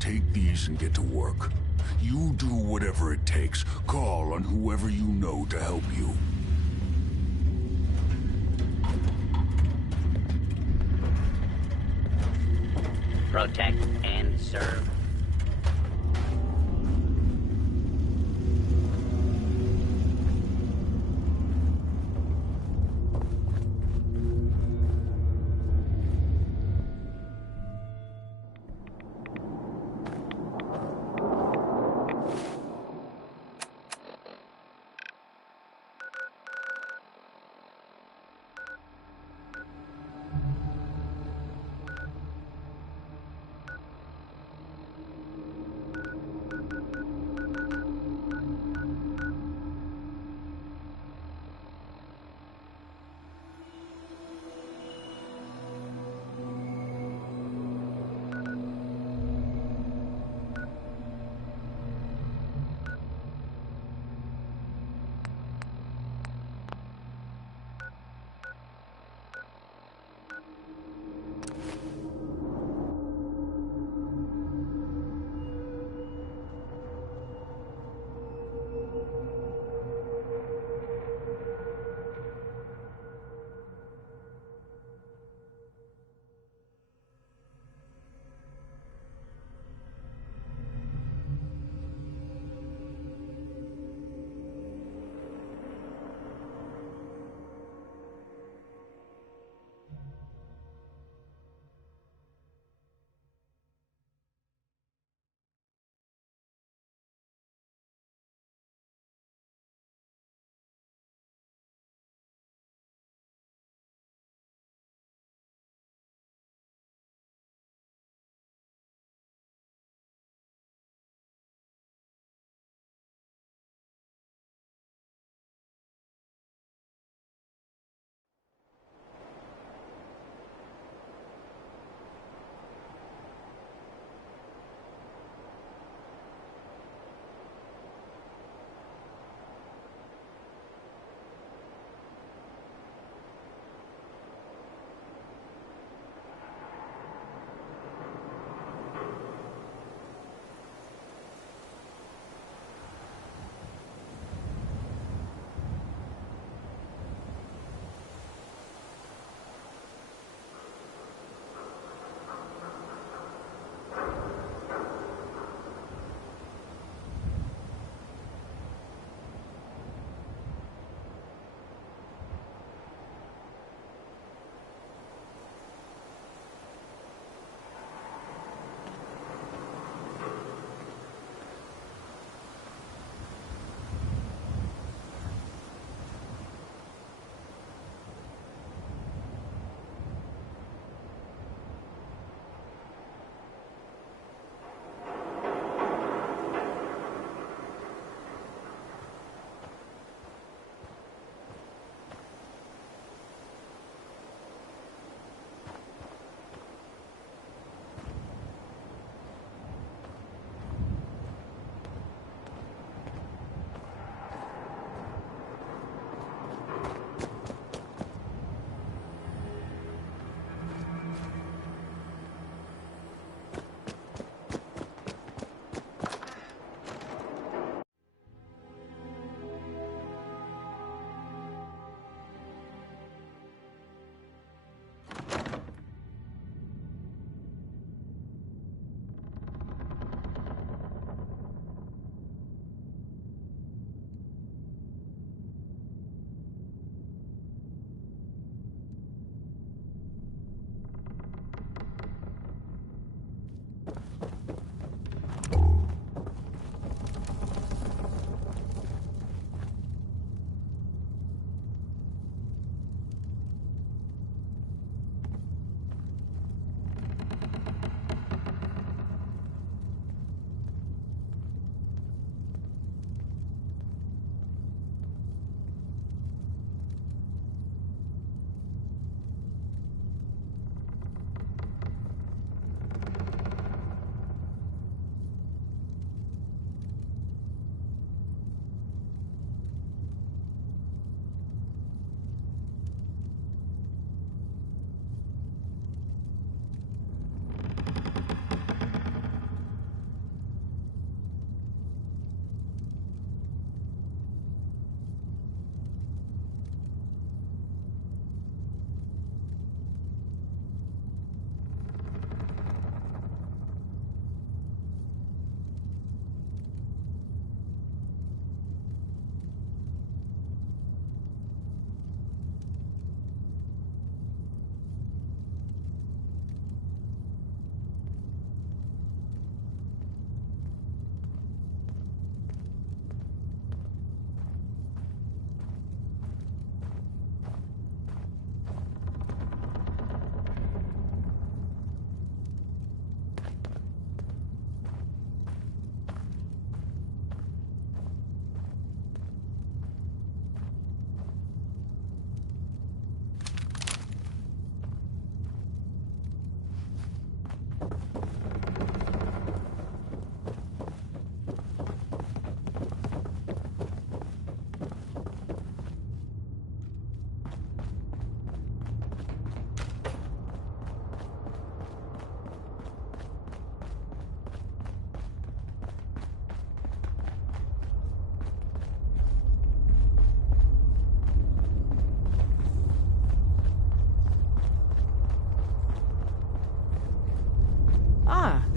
Take these and get to work. You do whatever it takes. Call on whoever you know to help you. Protect and serve.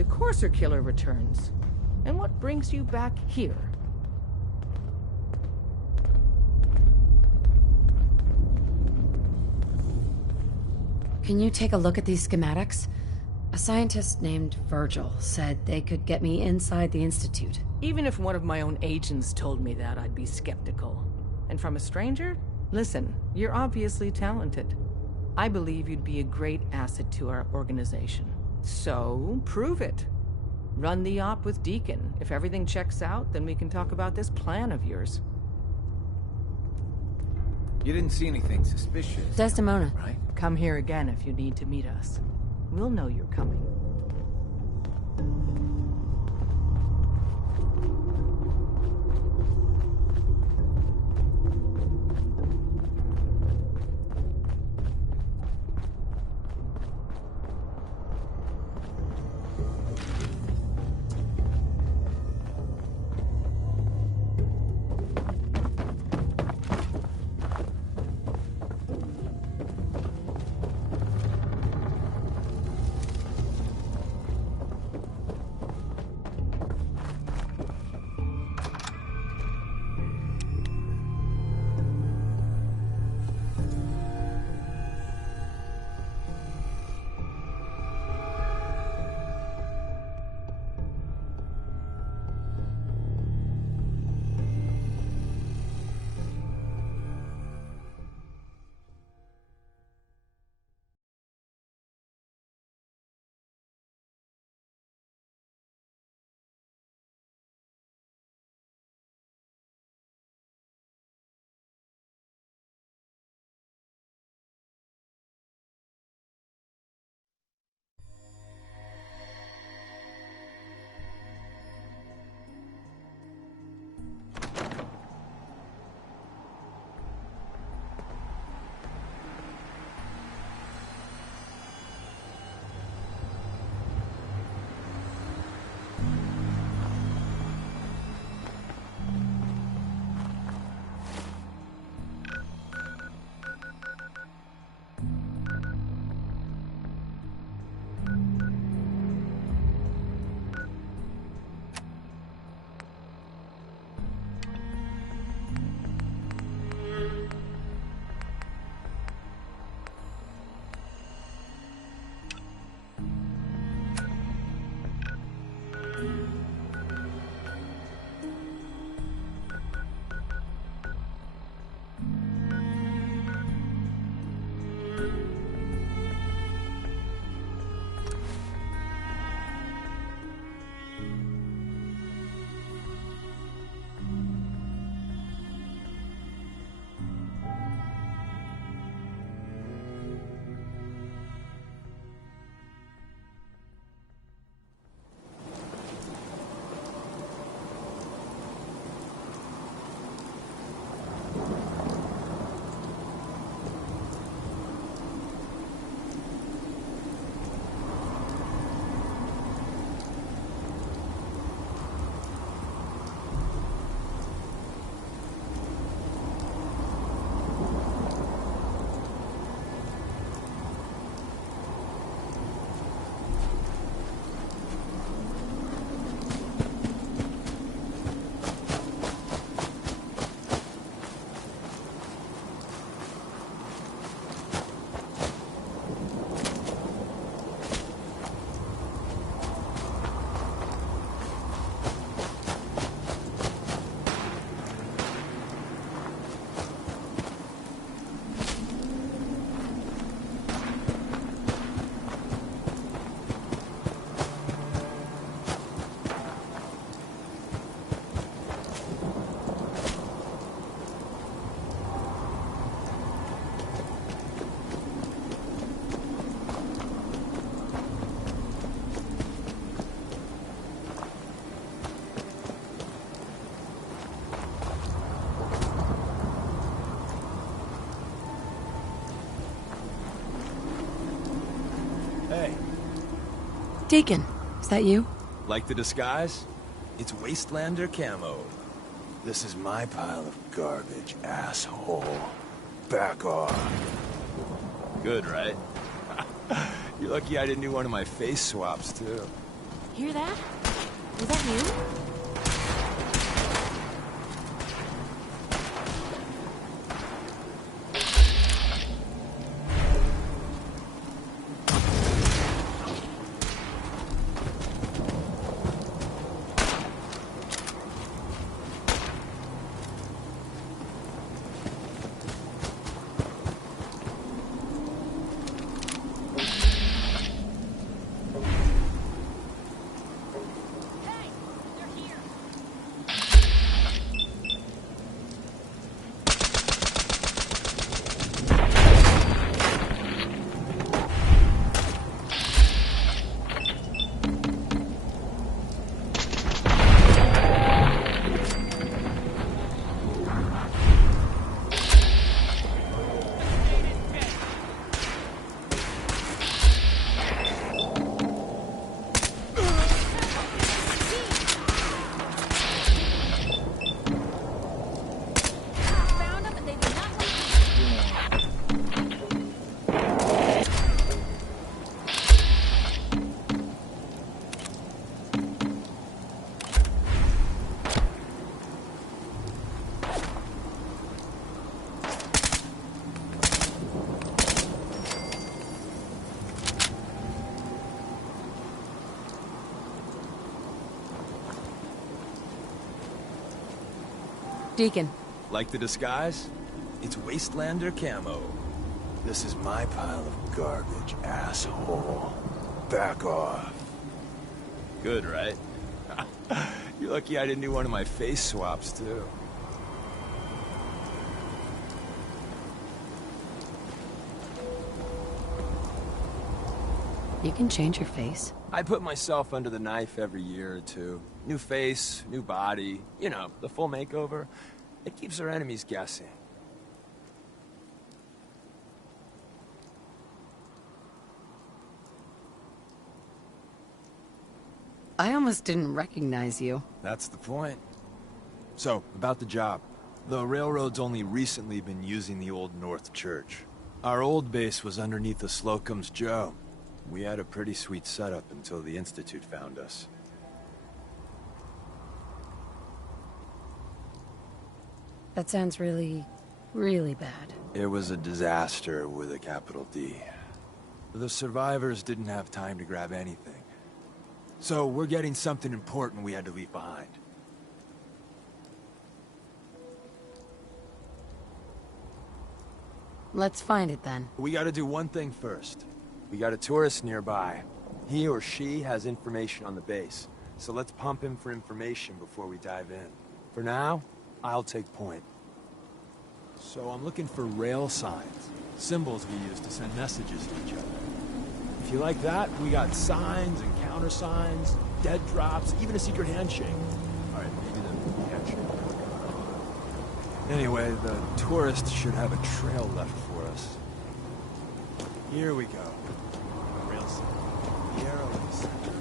Courser killer returns. And what brings you back here? Can you take a look at these schematics? A scientist named Virgil said they could get me inside the Institute. Even if one of my own agents told me that, I'd be skeptical. And from a stranger? Listen, you're obviously talented. I believe you'd be a great asset to our organization. So, prove it. Run the op with Deacon. If everything checks out, then we can talk about this plan of yours. You didn't see anything suspicious, Desdemona. right? Come here again if you need to meet us. We'll know you're coming. Deacon, is that you? Like the disguise? It's Wastelander camo. This is my pile of garbage, asshole. Back off. Good, right? You're lucky I didn't do one of my face swaps, too. Hear that? Was that you? Deacon. Like the disguise? It's Wastelander camo. This is my pile of garbage, asshole. Back off. Good, right? You're lucky I didn't do one of my face swaps, too. You can change your face. I put myself under the knife every year or two. New face, new body, you know, the full makeover. It keeps our enemies guessing. I almost didn't recognize you. That's the point. So, about the job. The railroad's only recently been using the Old North Church. Our old base was underneath the Slocum's Joe. We had a pretty sweet setup until the Institute found us. That sounds really, really bad. It was a disaster with a capital D. The survivors didn't have time to grab anything. So we're getting something important we had to leave behind. Let's find it then. We gotta do one thing first. We got a tourist nearby. He or she has information on the base. So let's pump him for information before we dive in. For now, I'll take point. So I'm looking for rail signs. Symbols we use to send messages to each other. If you like that, we got signs and countersigns, dead drops, even a secret handshake. Alright, maybe the handshake. Anyway, the tourist should have a trail left for us. Here we go. Rail sign. The arrow in the center.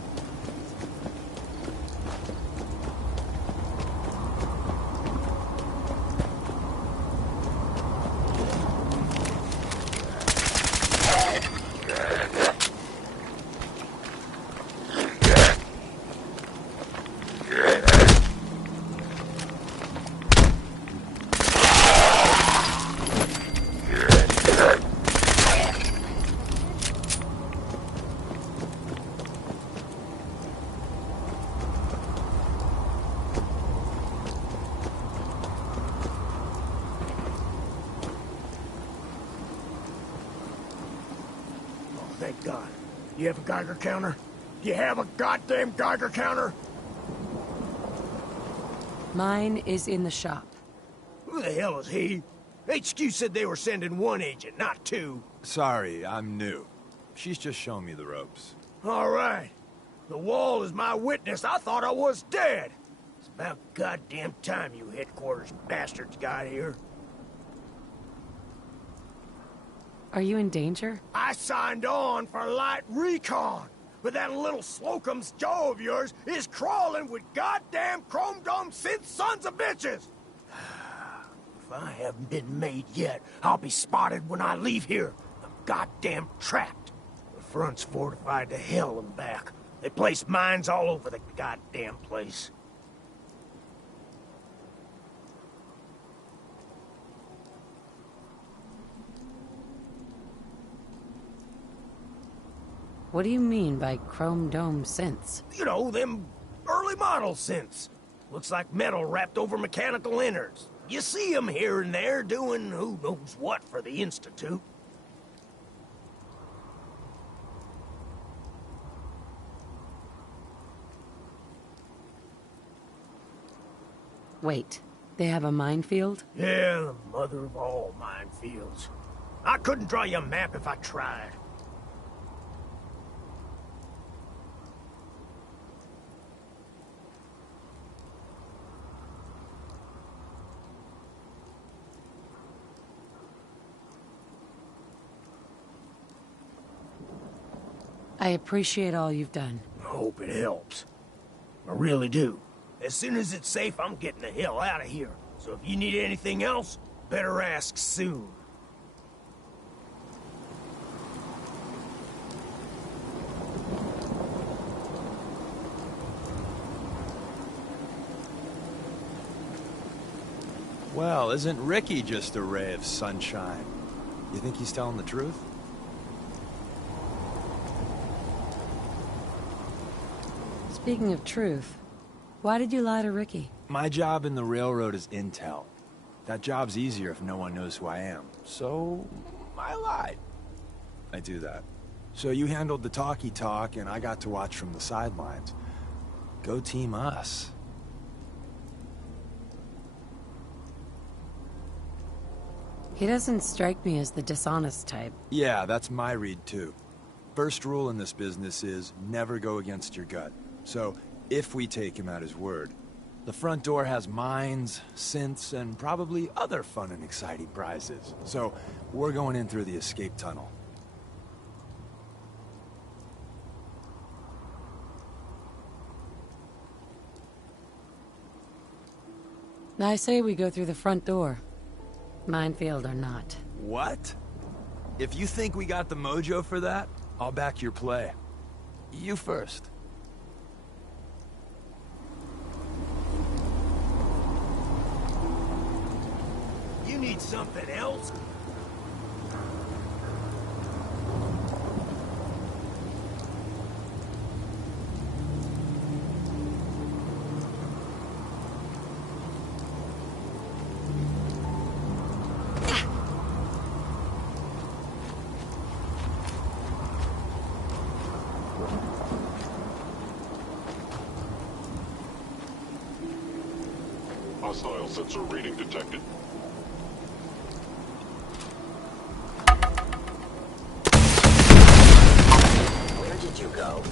Thank God. You have a Geiger counter? You have a goddamn Geiger counter? Mine is in the shop. Who the hell is he? HQ said they were sending one agent, not two. Sorry, I'm new. She's just showing me the ropes. All right. The wall is my witness. I thought I was dead. It's about goddamn time you headquarters bastards got here. Are you in danger? I signed on for light recon, but that little Slocum's Joe of yours is crawling with goddamn chrome-dome synth sons of bitches! If I haven't been made yet, I'll be spotted when I leave here. I'm goddamn trapped. The front's fortified to hell and back. They placed mines all over the goddamn place. What do you mean by chrome dome synths? You know, them early model synths. Looks like metal wrapped over mechanical innards. You see them here and there doing who knows what for the Institute. Wait, they have a minefield? Yeah, the mother of all minefields. I couldn't draw you a map if I tried. I appreciate all you've done. I hope it helps. I really do. As soon as it's safe, I'm getting the hell out of here. So if you need anything else, better ask soon. Well, isn't Ricky just a ray of sunshine? You think he's telling the truth? Speaking of truth, why did you lie to Ricky? My job in the railroad is intel. That job's easier if no one knows who I am. So, I lied. I do that. So you handled the talkie talk, and I got to watch from the sidelines. Go team us. He doesn't strike me as the dishonest type. Yeah, that's my read too. First rule in this business is never go against your gut. So, if we take him at his word, the front door has mines, synths, and probably other fun and exciting prizes. So, we're going in through the escape tunnel. I say we go through the front door. Minefield or not. What? If you think we got the mojo for that, I'll back your play. You first. You need something else? Hostile sensor reading detected. Where did you go?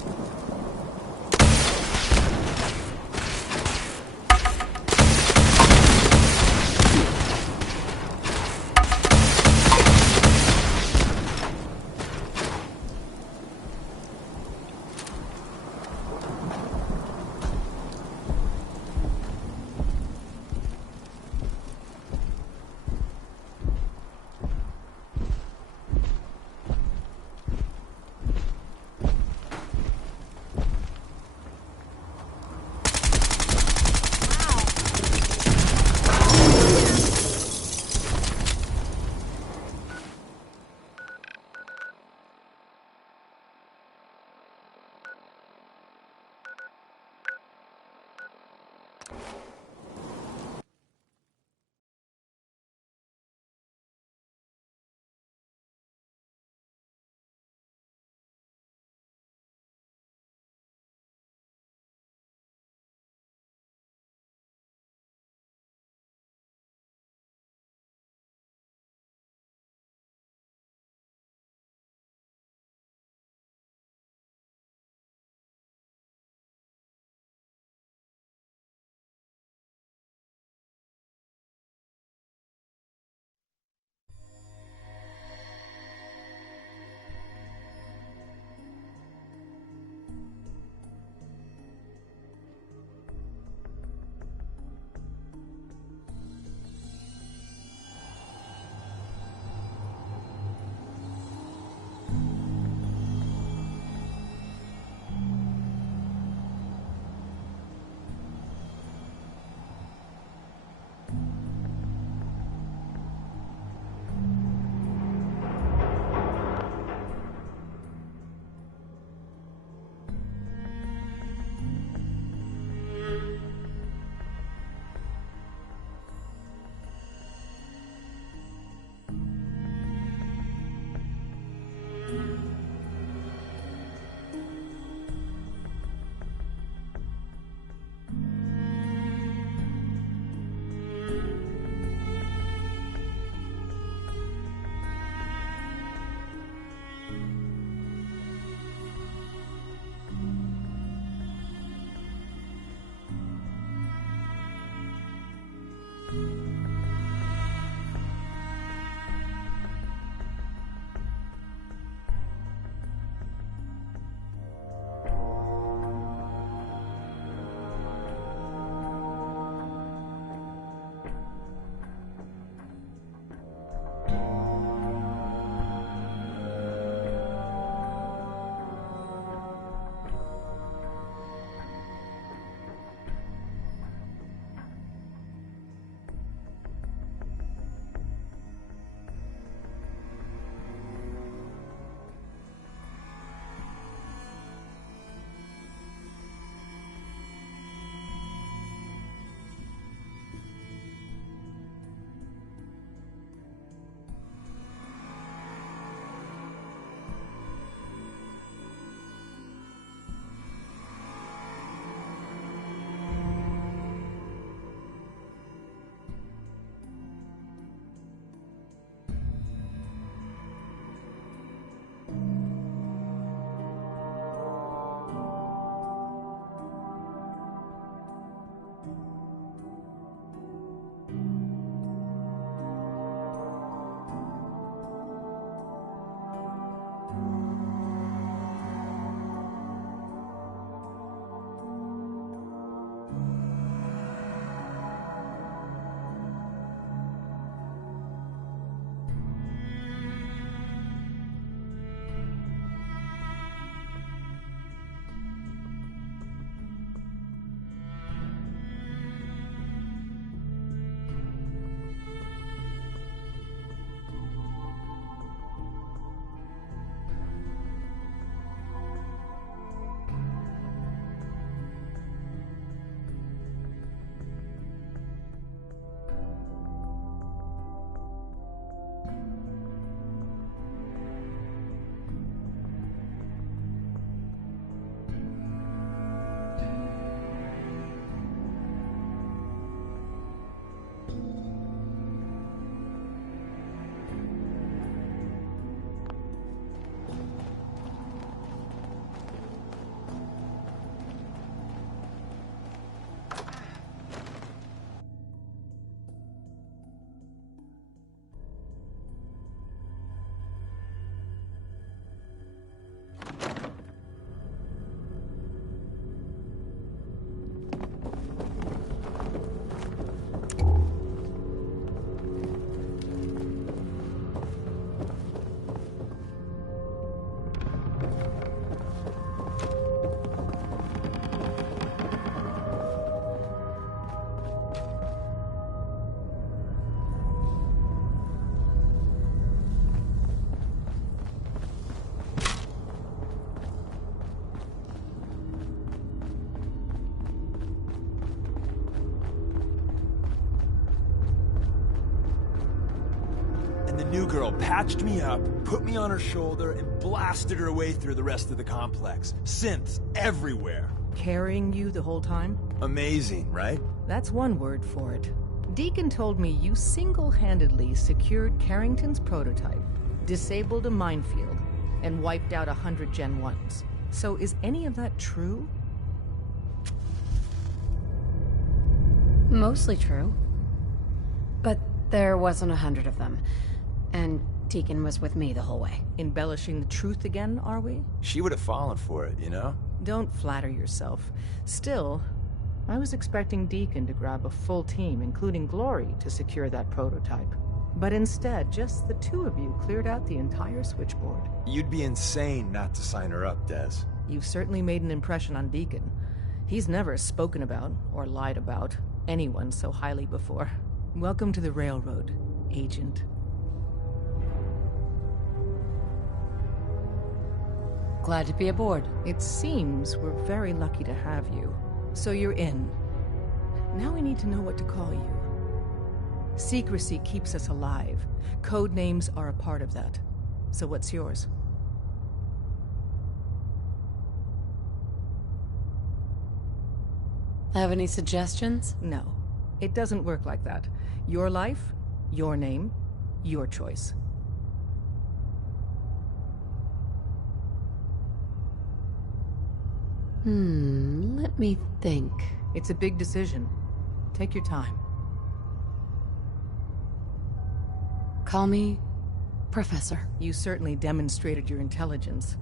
new girl patched me up, put me on her shoulder, and blasted her way through the rest of the complex. Synths everywhere. Carrying you the whole time? Amazing, right? That's one word for it. Deacon told me you single-handedly secured Carrington's prototype, disabled a minefield, and wiped out 100 Gen 1s. So is any of that true? Mostly true. But there wasn't 100 of them. And Deacon was with me the whole way. Embellishing the truth again, are we? She would have fallen for it, you know? Don't flatter yourself. Still, I was expecting Deacon to grab a full team, including Glory, to secure that prototype. But instead, just the two of you cleared out the entire switchboard. You'd be insane not to sign her up, Des. You've certainly made an impression on Deacon. He's never spoken about, or lied about, anyone so highly before. Welcome to the Railroad, Agent. Glad to be aboard. It seems we're very lucky to have you. So you're in. Now we need to know what to call you. Secrecy keeps us alive. Code names are a part of that. So what's yours? Have any suggestions? No. It doesn't work like that. Your life, your name, your choice. Let me think. It's a big decision. Take your time. Call me Professor. You certainly demonstrated your intelligence.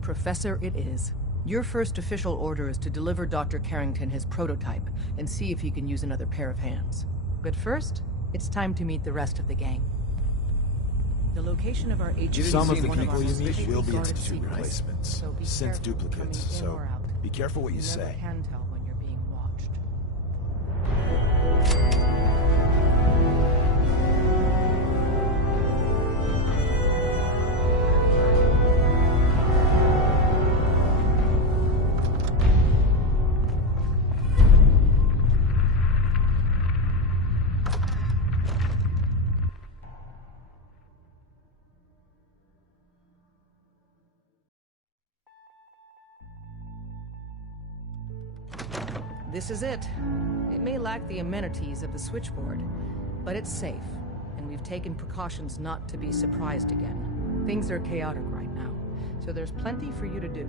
Professor it is. Your first official order is to deliver Dr. Carrington his prototype and see if he can use another pair of hands. But first, it's time to meet the rest of the gang. The location of our agent. Some of the one people our you meet suspiciously will be guarded Institute secrets. replacements, So be synth careful duplicates, coming in so or out. be careful what you never say. can tell when you're being watched. This is it. It may lack the amenities of the switchboard, but it's safe, and we've taken precautions not to be surprised again. Things are chaotic right now, so there's plenty for you to do.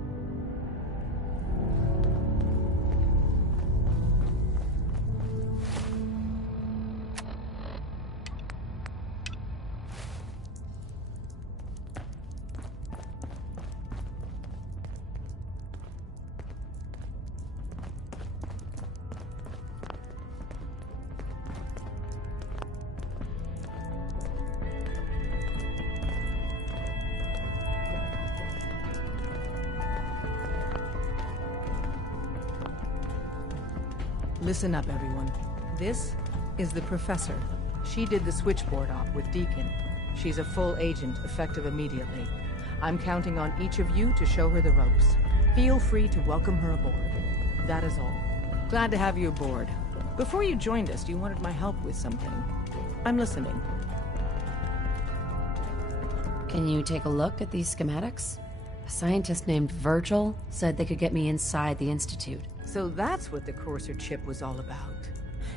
Listen up, everyone. This is the Professor. She did the switchboard op with Deacon. She's a full agent, effective immediately. I'm counting on each of you to show her the ropes. Feel free to welcome her aboard. That is all. Glad to have you aboard. Before you joined us, you wanted my help with something. I'm listening. Can you take a look at these schematics? A scientist named Virgil said they could get me inside the Institute. So that's what the Courser chip was all about.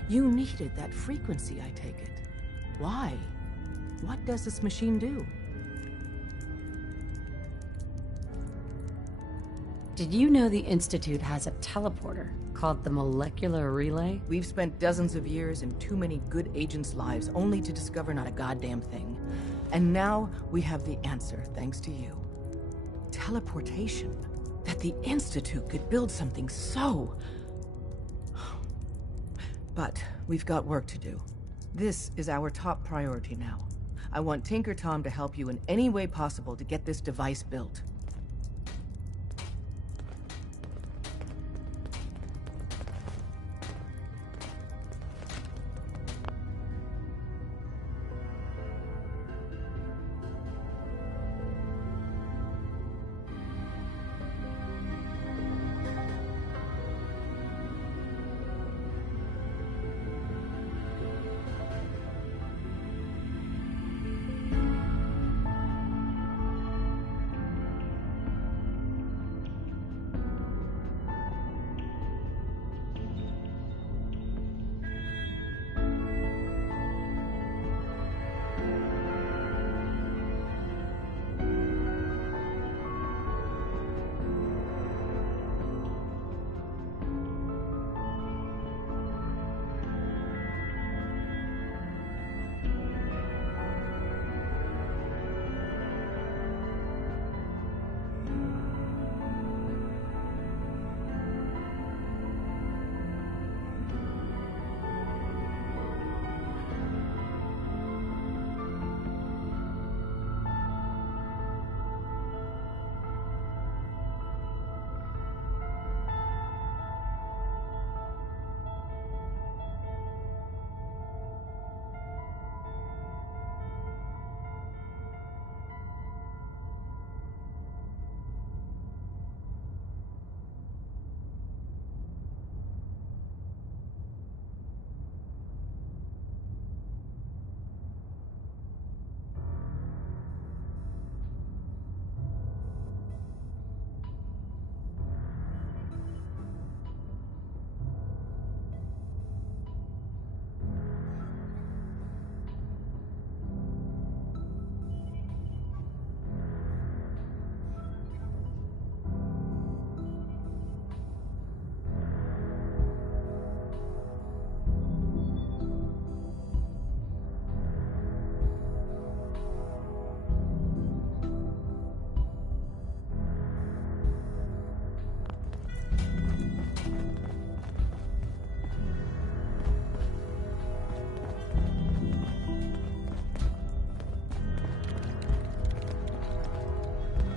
You needed that frequency, I take it. Why? What does this machine do? Did you know the Institute has a teleporter called the Molecular Relay? We've spent dozens of years and too many good agents' lives only to discover not a goddamn thing. And now we have the answer, thanks to you. Teleportation. That the Institute could build something so... But we've got work to do. This is our top priority now. I want Tinker Tom to help you in any way possible to get this device built.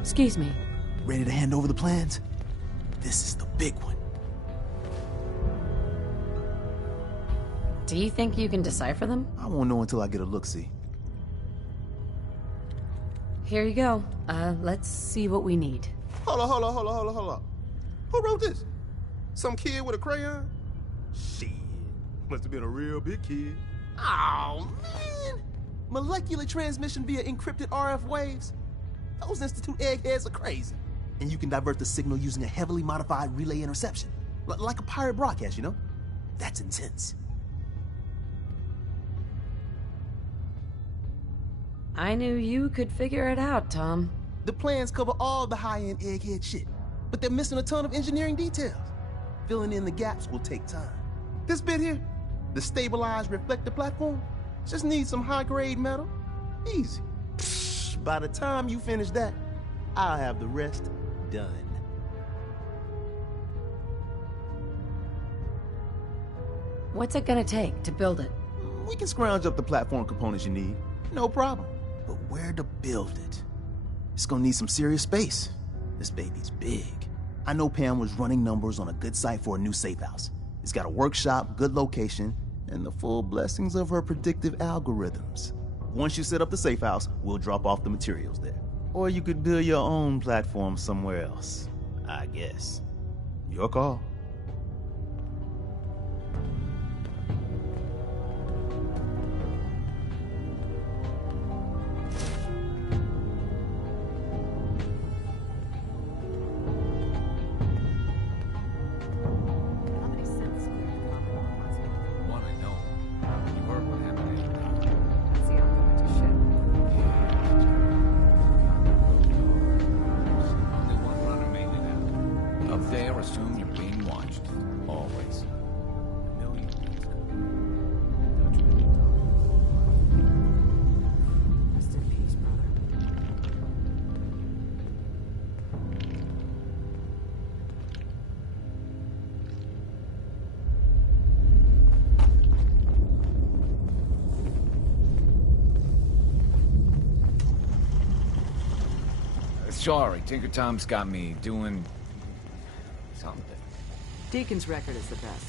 Excuse me. Ready to hand over the plans? This is the big one. Do you think you can decipher them? I won't know until I get a look-see. Here you go. Let's see what we need. Hold on. Who wrote this? Some kid with a crayon? Shit. Must have been a real big kid. Oh, man! Molecular transmission via encrypted RF waves? Those Institute eggheads are crazy. And you can divert the signal using a heavily modified relay interception. Like a pirate broadcast, you know? That's intense. I knew you could figure it out, Tom. The plans cover all the high-end egghead shit, but they're missing a ton of engineering details. Filling in the gaps will take time. This bit here, the stabilized reflector platform, just needs some high-grade metal. Easy. Psh, by the time you finish that, I'll have the rest done. What's it gonna take to build it? We can scrounge up the platform components you need. No problem. But where to build it? It's gonna need some serious space. This baby's big. I know Pam was running numbers on a good site for a new safe house. It's got a workshop, good location, and the full blessings of her predictive algorithms. Once you set up the safe house, we'll drop off the materials there. Or you could build your own platform somewhere else, I guess. Your call. Sorry, Tinker Tom's got me doing something. Deacon's record is the best.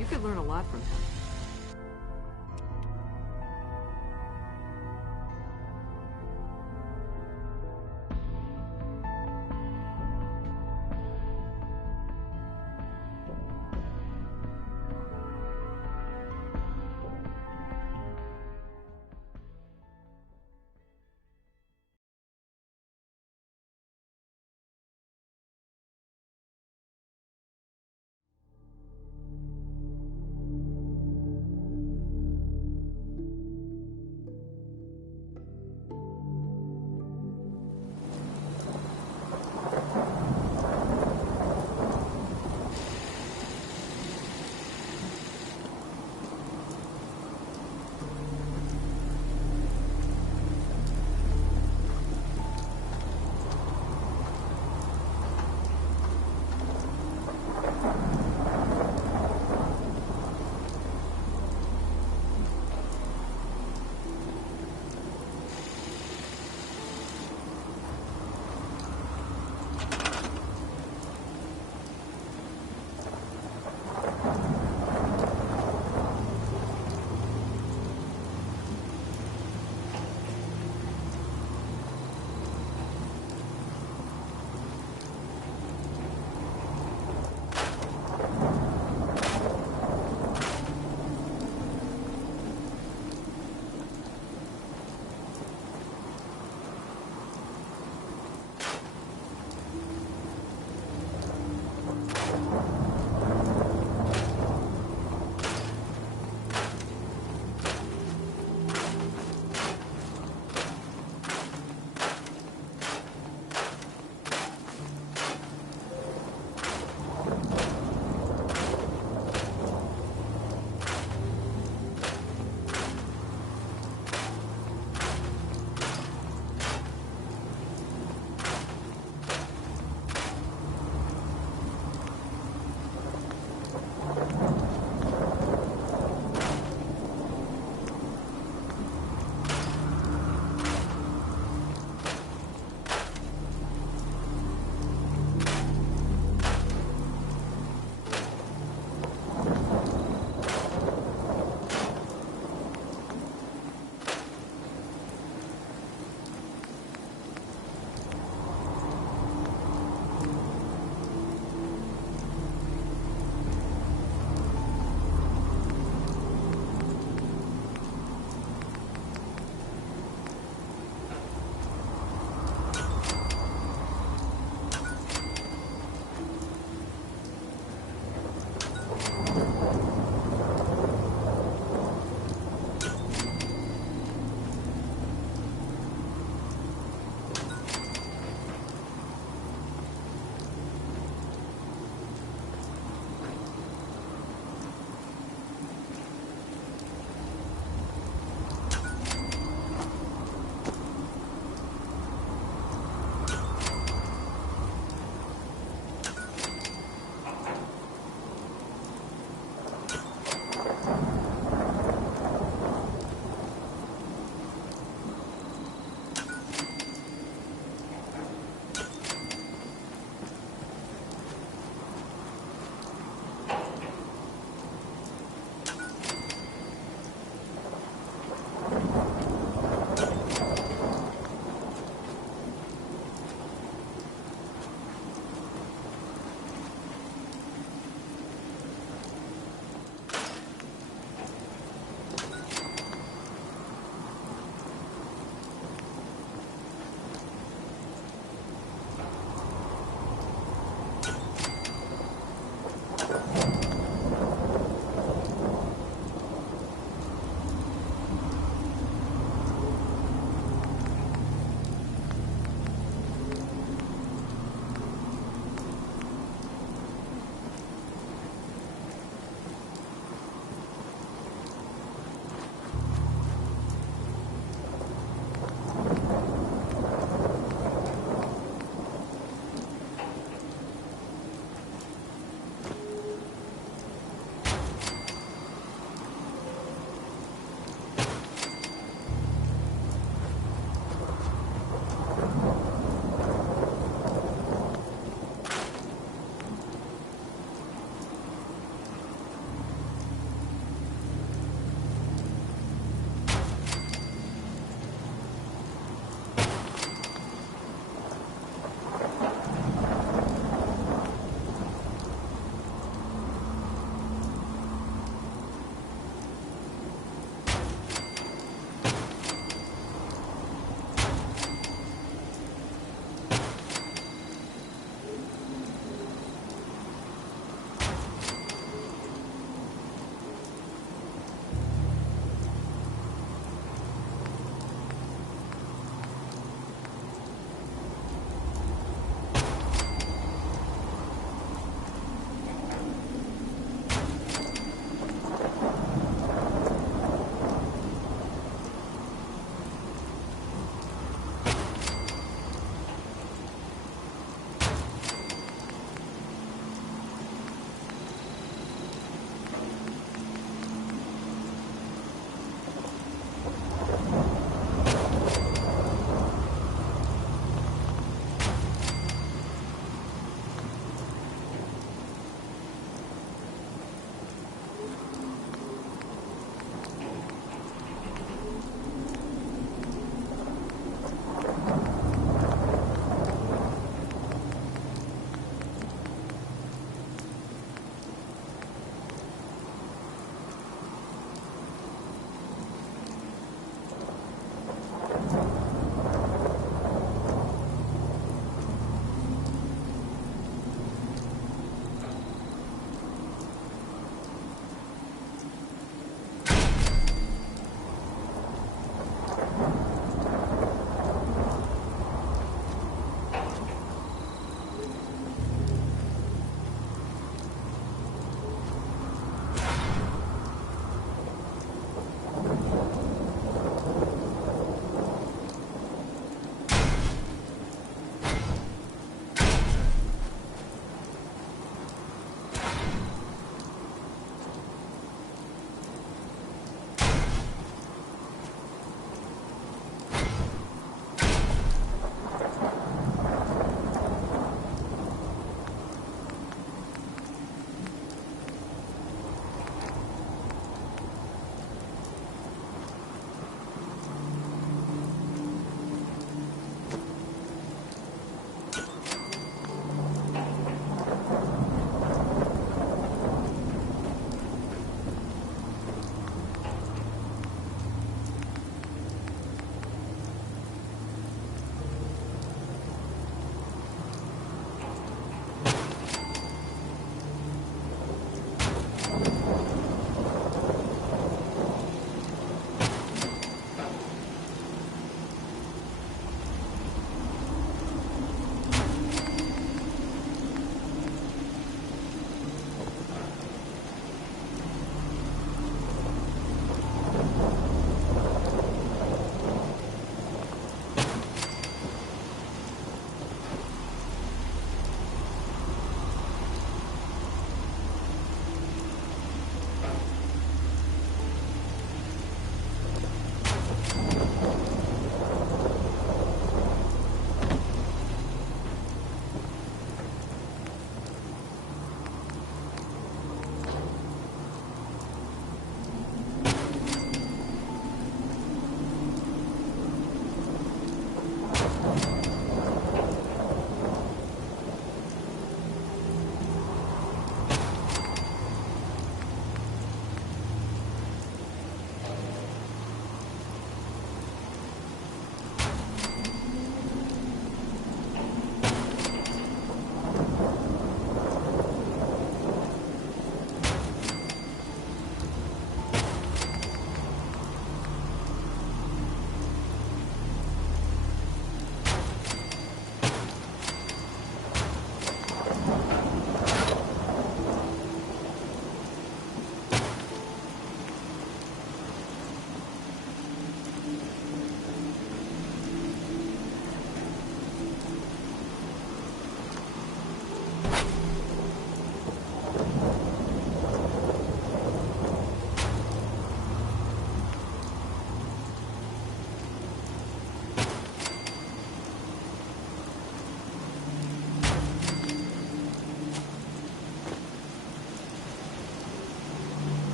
You could learn a lot from him.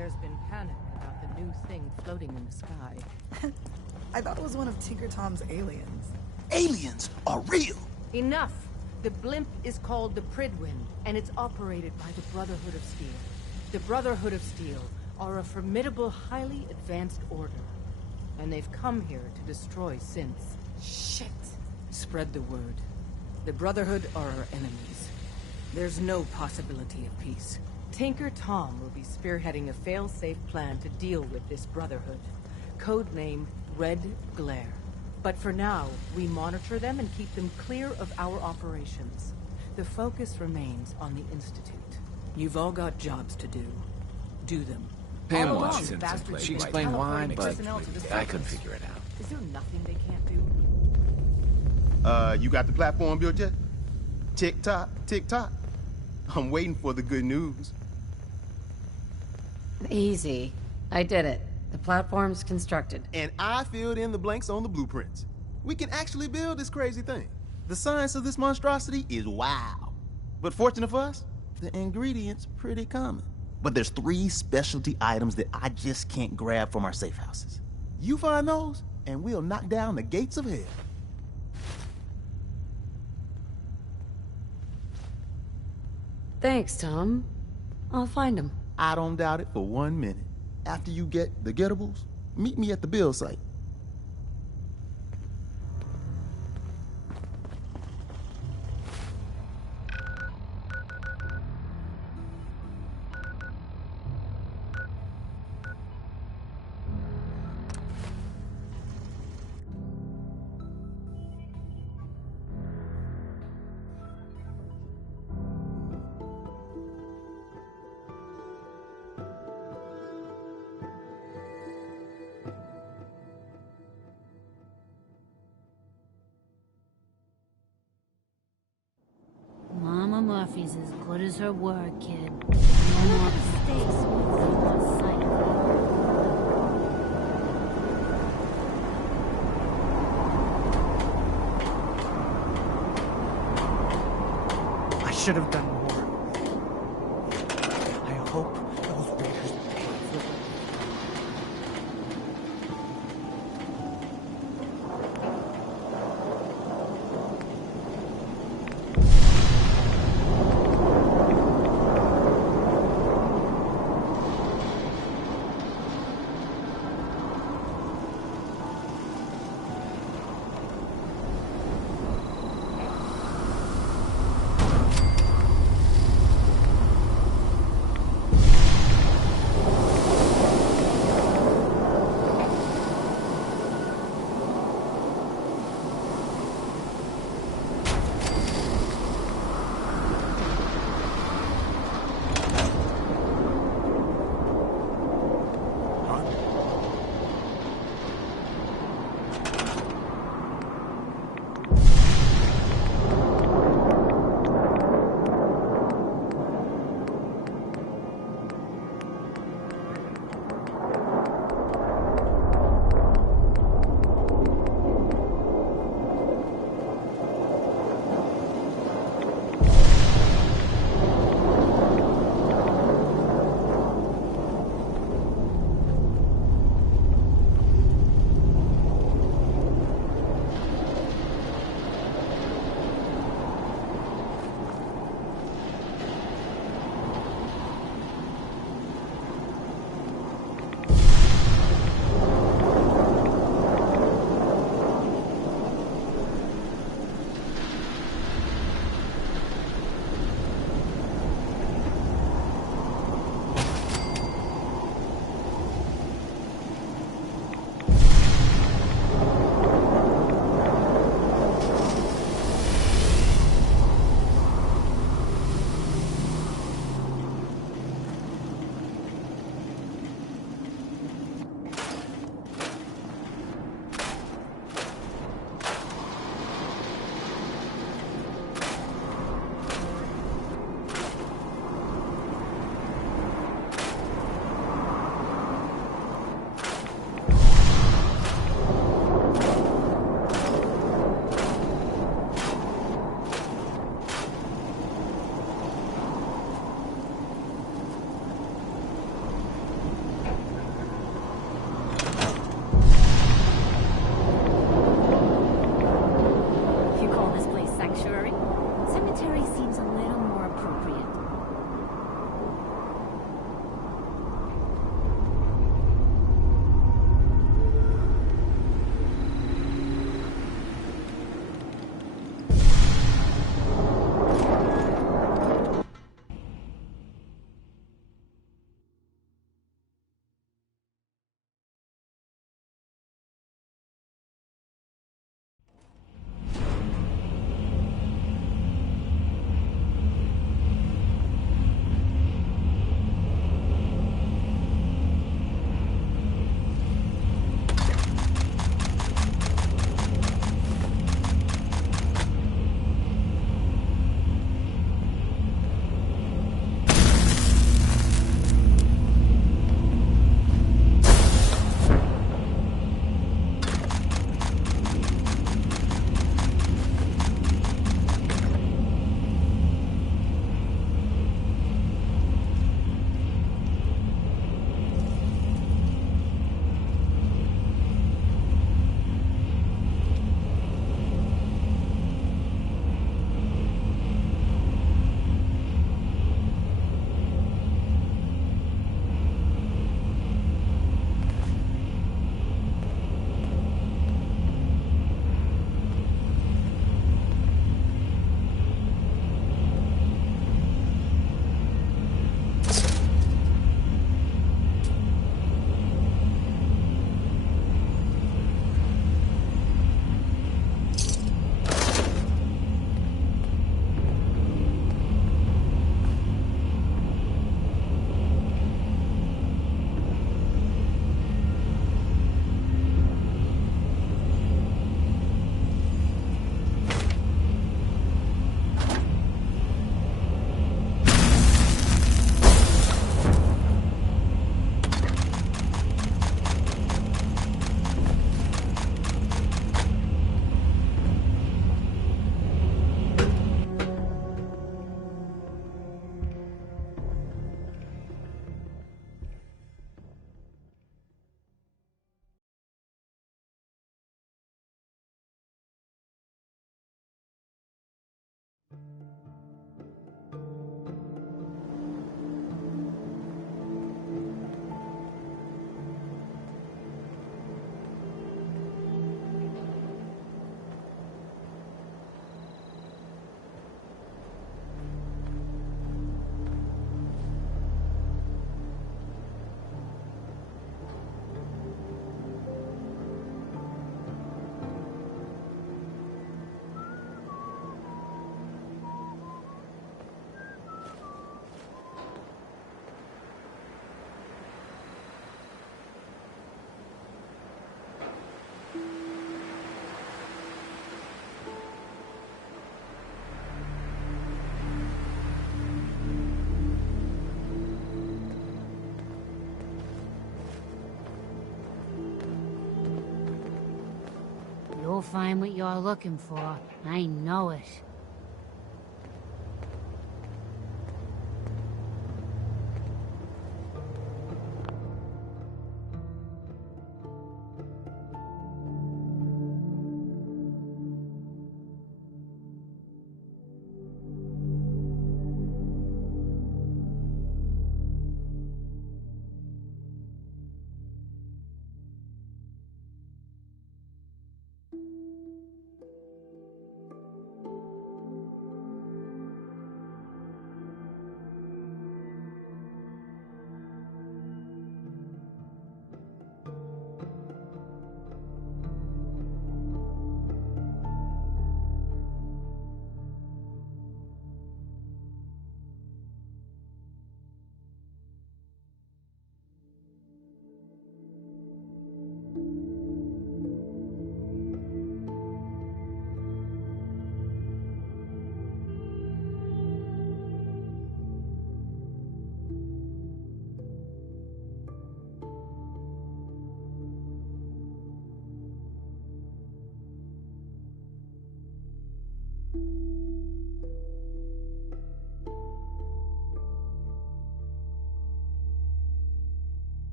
There's been panic about the new thing floating in the sky. I thought it was one of Tinker Tom's aliens. Aliens are real! Enough! The blimp is called the Pridwin, and it's operated by the Brotherhood of Steel. The Brotherhood of Steel are a formidable, highly advanced order. And they've come here to destroy synths. Shit! Spread the word. The Brotherhood are our enemies. There's no possibility of peace. Tinker Tom will be spearheading a fail-safe plan to deal with this Brotherhood. Codename Red Glare. But for now, we monitor them and keep them clear of our operations. The focus remains on the Institute. You've all got jobs to do. Do them. Pam All watched along, Simpson play. She bastards explained why, teleporting but personnel to the I couldn't surface. figure it out. Is there nothing they can't do? You got the platform built yet? Tick-tock, tick-tock. I'm waiting for the good news. Easy. I did it. The platform's constructed. And I filled in the blanks on the blueprints. We can actually build this crazy thing. The science of this monstrosity is wow. But fortunate for us, the ingredients pretty common. But there's 3 specialty items that I just can't grab from our safe houses. You find those, and we'll knock down the gates of hell. Thanks, Tom. I'll find them. I don't doubt it for 1 minute. After you get the gettables, meet me at the build site. Mama Murphy's as good as her word, kid. No more mistakes. No more sight. I should have done more. I hope those raiders pay for it. You'll find what you're looking for. I know it.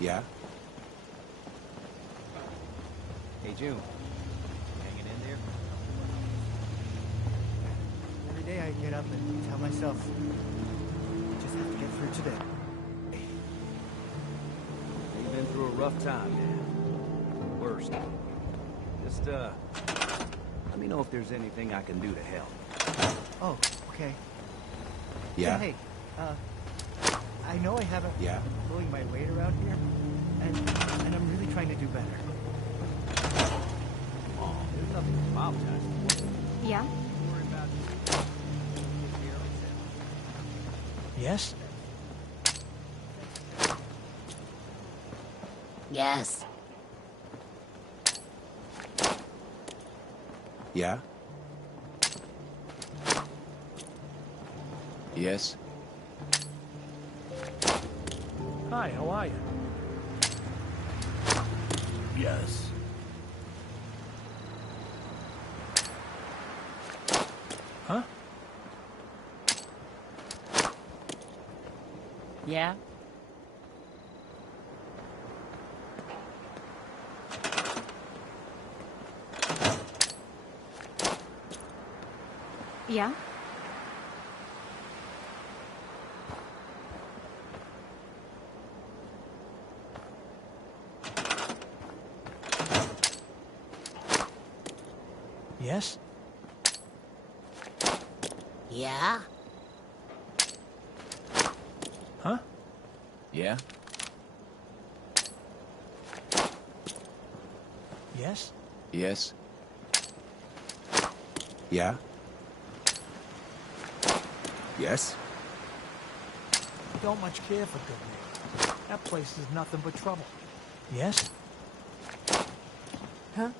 Yeah? Hey, June. Hanging in there? Every day I get up and tell myself, I just have to get through today. You've been through a rough time, man. Worst. Just, let me know if there's anything I can do to help. Oh, okay. Yeah? Hey, I know I haven't Yeah? been pulling my weight around here, and I'm really trying to do better. Oh, there's nothing to apologize for. Yeah? Don't worry about it. Yes? Yes. Yeah? Yes? Hi, how are you? Yes. Huh? Yeah? Yeah? Yes? Yeah? Huh? Yeah? Yes? Yes? Yeah? Yes? Don't much care for Good Neighbor. That place is nothing but trouble. Yes? Huh?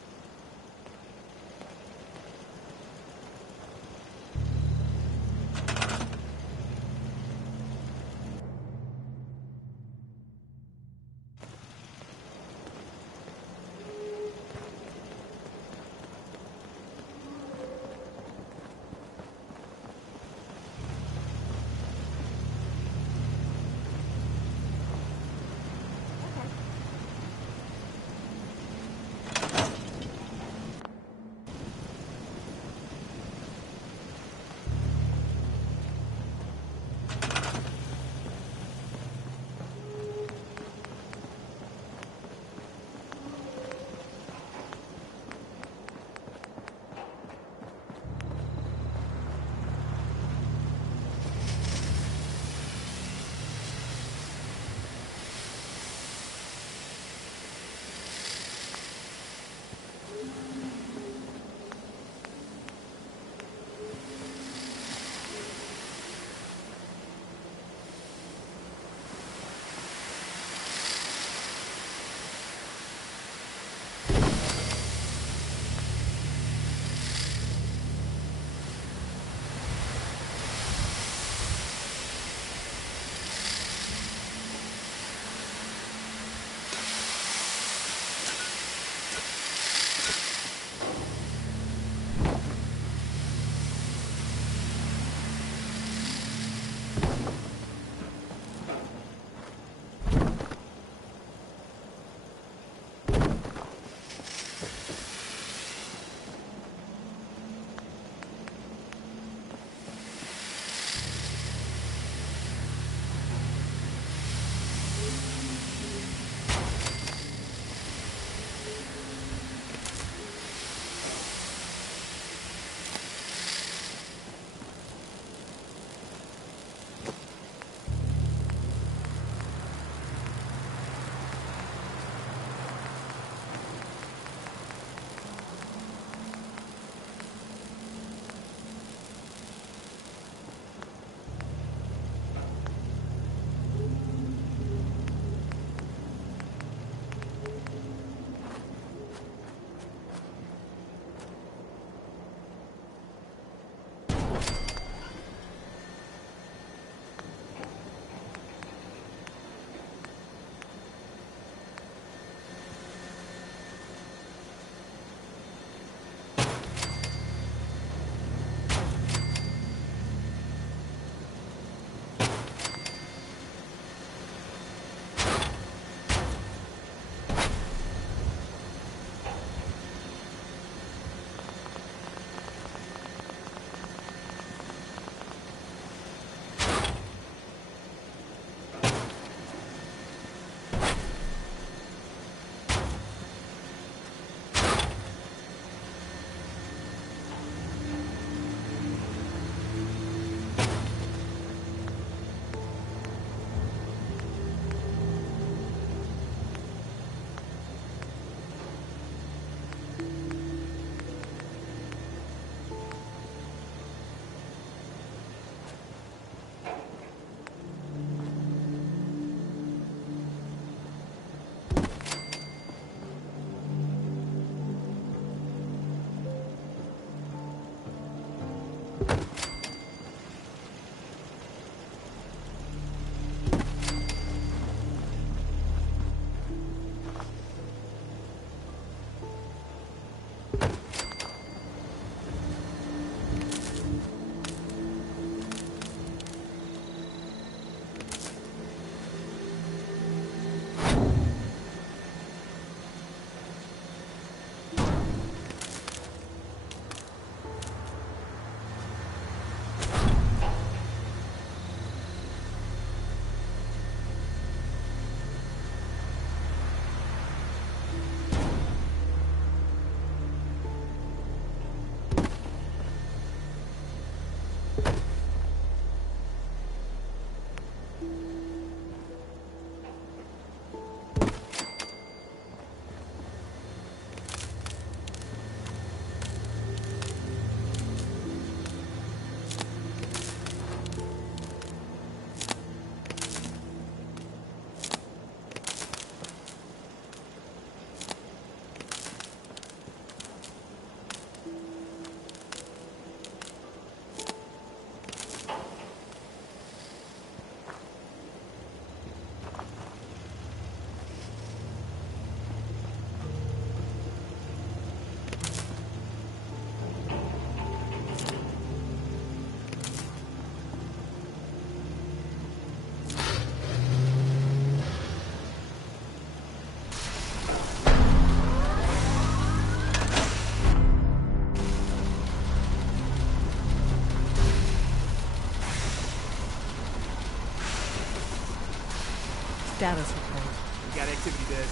Status report. We got activity, Des.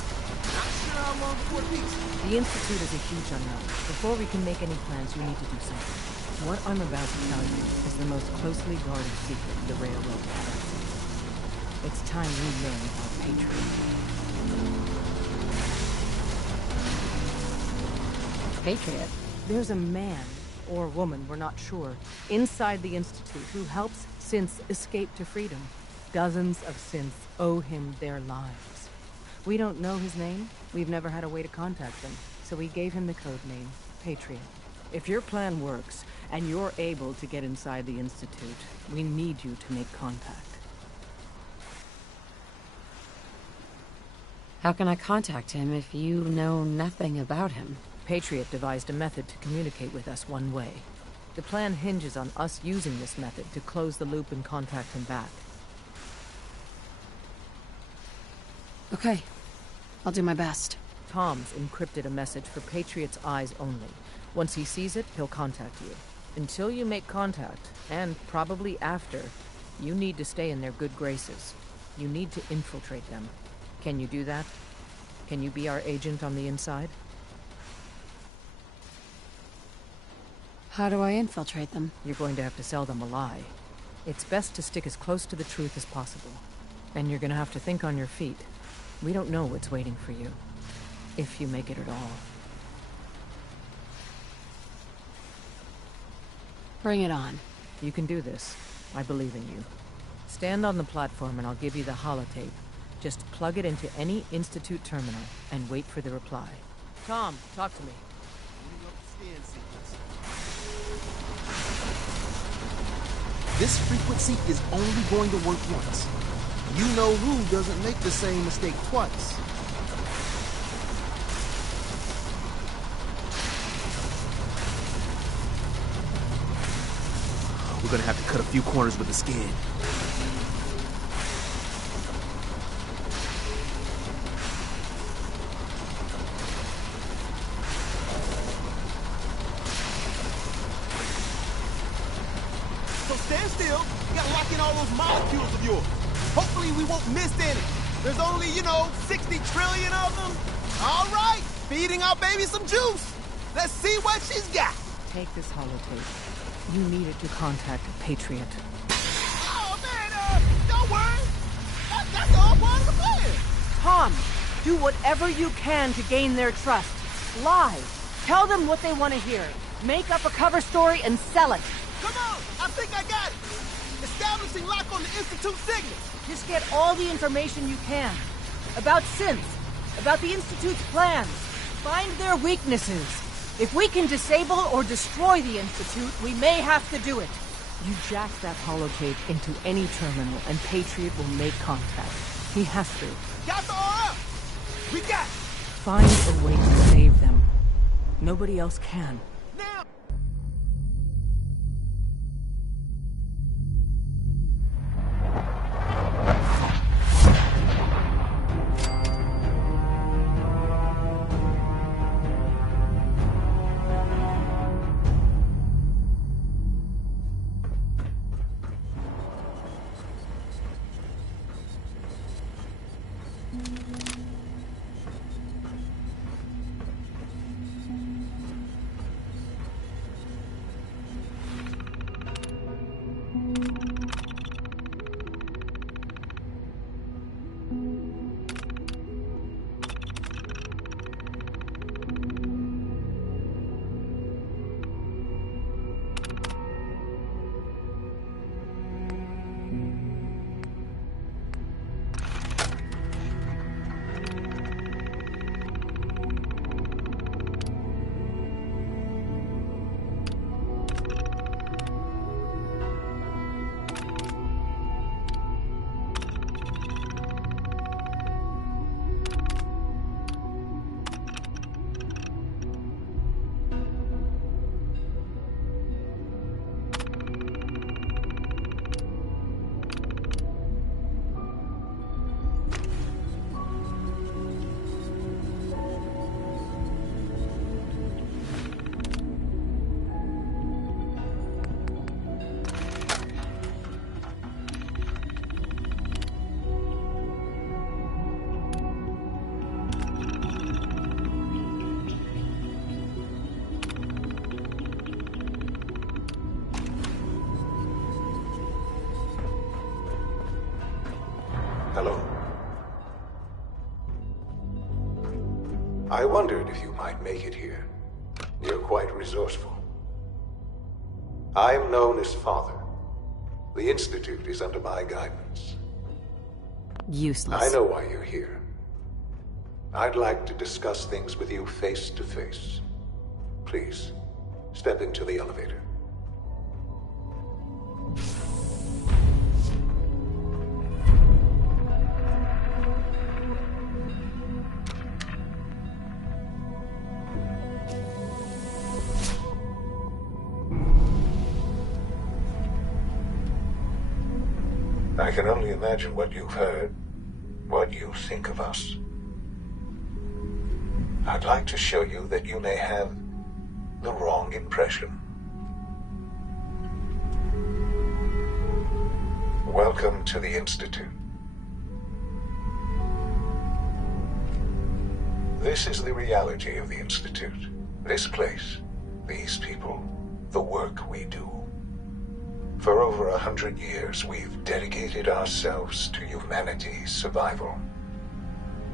Not sure how long before it peaks. The Institute is a huge unknown. Before we can make any plans, you need to do something. What I'm about to tell you is the most closely guarded secret the Railroad possesses. It's time you learn about Patriot. Patriot? There's a man, or woman, we're not sure, inside the Institute who helps synths escape to freedom. Dozens of synths owe him their lives. We don't know his name. We've never had a way to contact him, so we gave him the code name, Patriot. If your plan works, and you're able to get inside the Institute, we need you to make contact. How can I contact him if you know nothing about him? Patriot devised a method to communicate with us one way. The plan hinges on us using this method to close the loop and contact him back. Okay. I'll do my best. Tom's encrypted a message for Patriot's eyes only. Once he sees it, he'll contact you. Until you make contact, and probably after, you need to stay in their good graces. You need to infiltrate them. Can you do that? Can you be our agent on the inside? How do I infiltrate them? You're going to have to sell them a lie. It's best to stick as close to the truth as possible. And you're going to have to think on your feet. We don't know what's waiting for you. If you make it at all. Bring it on. You can do this. I believe in you. Stand on the platform and I'll give you the holotape. Just plug it into any Institute terminal and wait for the reply. Tom, talk to me. This frequency is only going to work once. You know Rue doesn't make the same mistake twice. We're gonna have to cut a few corners with the skin. So stand still. You gotta lock in all those molecules of yours. Hopefully we won't miss any. There's only, 60 trillion of them. All right, feeding our baby some juice. Let's see what she's got. Take this holotape. You need it to contact Patriot. Oh, man, don't worry. That's all part of the plan. Tom, do whatever you can to gain their trust. Lie. Tell them what they want to hear. Make up a cover story and sell it. Come on, I think I got it. Establishing lock on the Institute signal. Just get all the information you can. About synths. About the Institute's plans. Find their weaknesses. If we can disable or destroy the Institute, we may have to do it. You jack that holotape into any terminal and Patriot will make contact. He has to. Got the aura! We got it! Find a way to save them. Nobody else can. Now! I wondered if you might make it here. You're quite resourceful. I'm known as Father. The Institute is under my guidance. Useless. I know why you're here. I'd like to discuss things with you face to face. Please, step into the elevator. I can only imagine what you've heard, what you think of us. I'd like to show you that you may have the wrong impression. Welcome to the Institute. This is the reality of the Institute. This place, these people, the work we do. For over 100 years, we've dedicated ourselves to humanity's survival.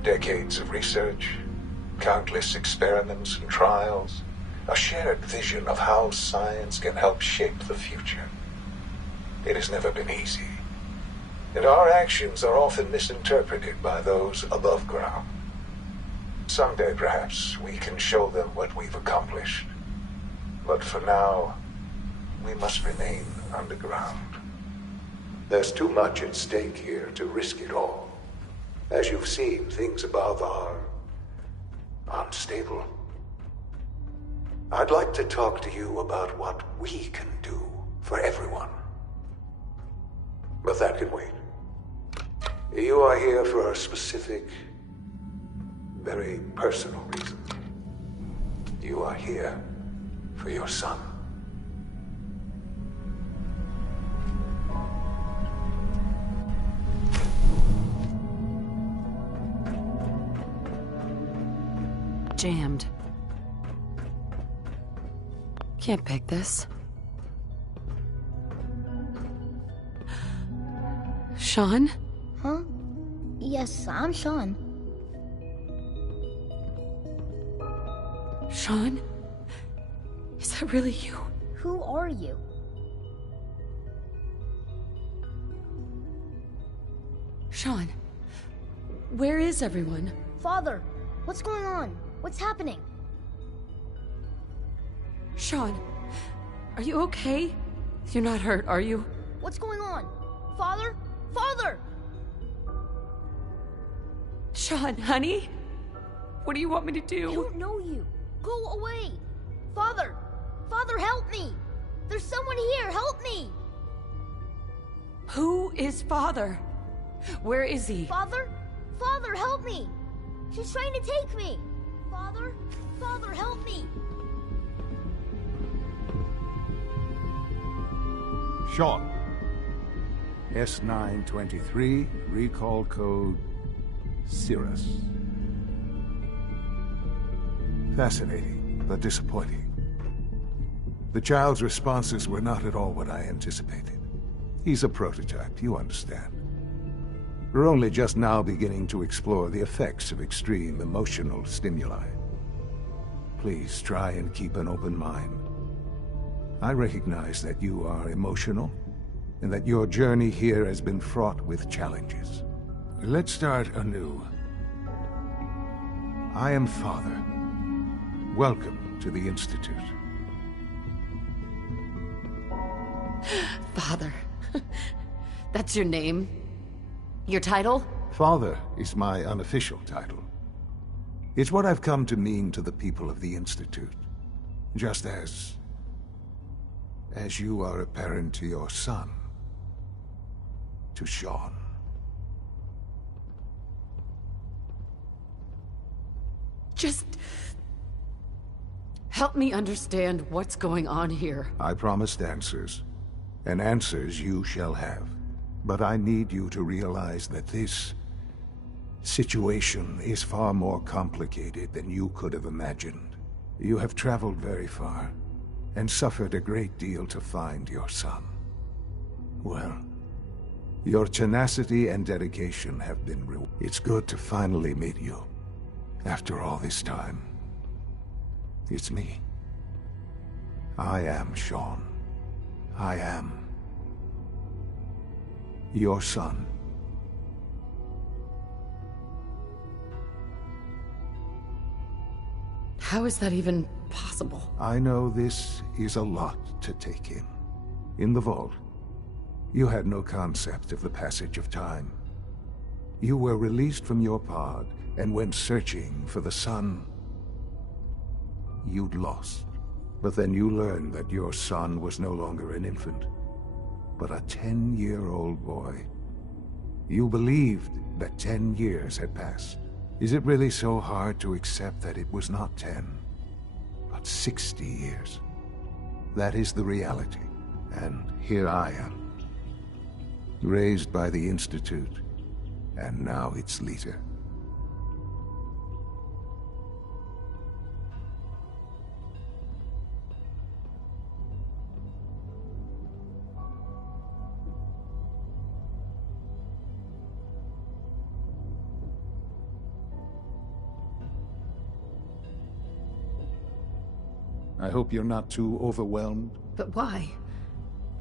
Decades of research, countless experiments and trials, a shared vision of how science can help shape the future. It has never been easy, and our actions are often misinterpreted by those above ground. Someday, perhaps, we can show them what we've accomplished. But for now, we must remain underground. There's too much at stake here to risk it all. As you've seen, things above are unstable. I'd like to talk to you about what we can do for everyone. But that can wait. You are here for a specific, very personal reason. You are here for your son. Jammed. Can't pick this. Sean? Huh? Yes, I'm Sean. Sean? Is that really you? Who are you? Sean, where is everyone? Father, what's going on? What's happening? Sean, are you okay? You're not hurt, are you? What's going on? Father? Father! Sean, honey? What do you want me to do? I don't know you. Go away. Father! Father, help me! There's someone here, help me! Who is Father? Where is he? Father? Father, help me! She's trying to take me! Father? Father, help me! Sean. S923, recall code Cirrus. Fascinating, but disappointing. The child's responses were not at all what I anticipated. He's a prototype, you understand. We're only just now beginning to explore the effects of extreme emotional stimuli. Please try and keep an open mind. I recognize that you are emotional, and that your journey here has been fraught with challenges. Let's start anew. I am Father. Welcome to the Institute. Father. That's your name? Your title? Father is my unofficial title. It's what I've come to mean to the people of the Institute. Just as you are a parent to your son. To Sean. Just help me understand what's going on here. I promised answers, and answers you shall have. But I need you to realize that this situation is far more complicated than you could have imagined. You have traveled very far, and suffered a great deal to find your son. Well, your tenacity and dedication have been rewarded. It's good to finally meet you. After all this time, it's me. I am Sean. I am your son. How is that even possible? I know this is a lot to take in. In the vault, you had no concept of the passage of time. You were released from your pod and went searching for the son you'd lost. But then you learned that your son was no longer an infant, but a 10-year-old boy. You believed that 10 years had passed. Is it really so hard to accept that it was not 10, but 60 years? That is the reality, and here I am, raised by the Institute, and now its leader. I hope you're not too overwhelmed. But why?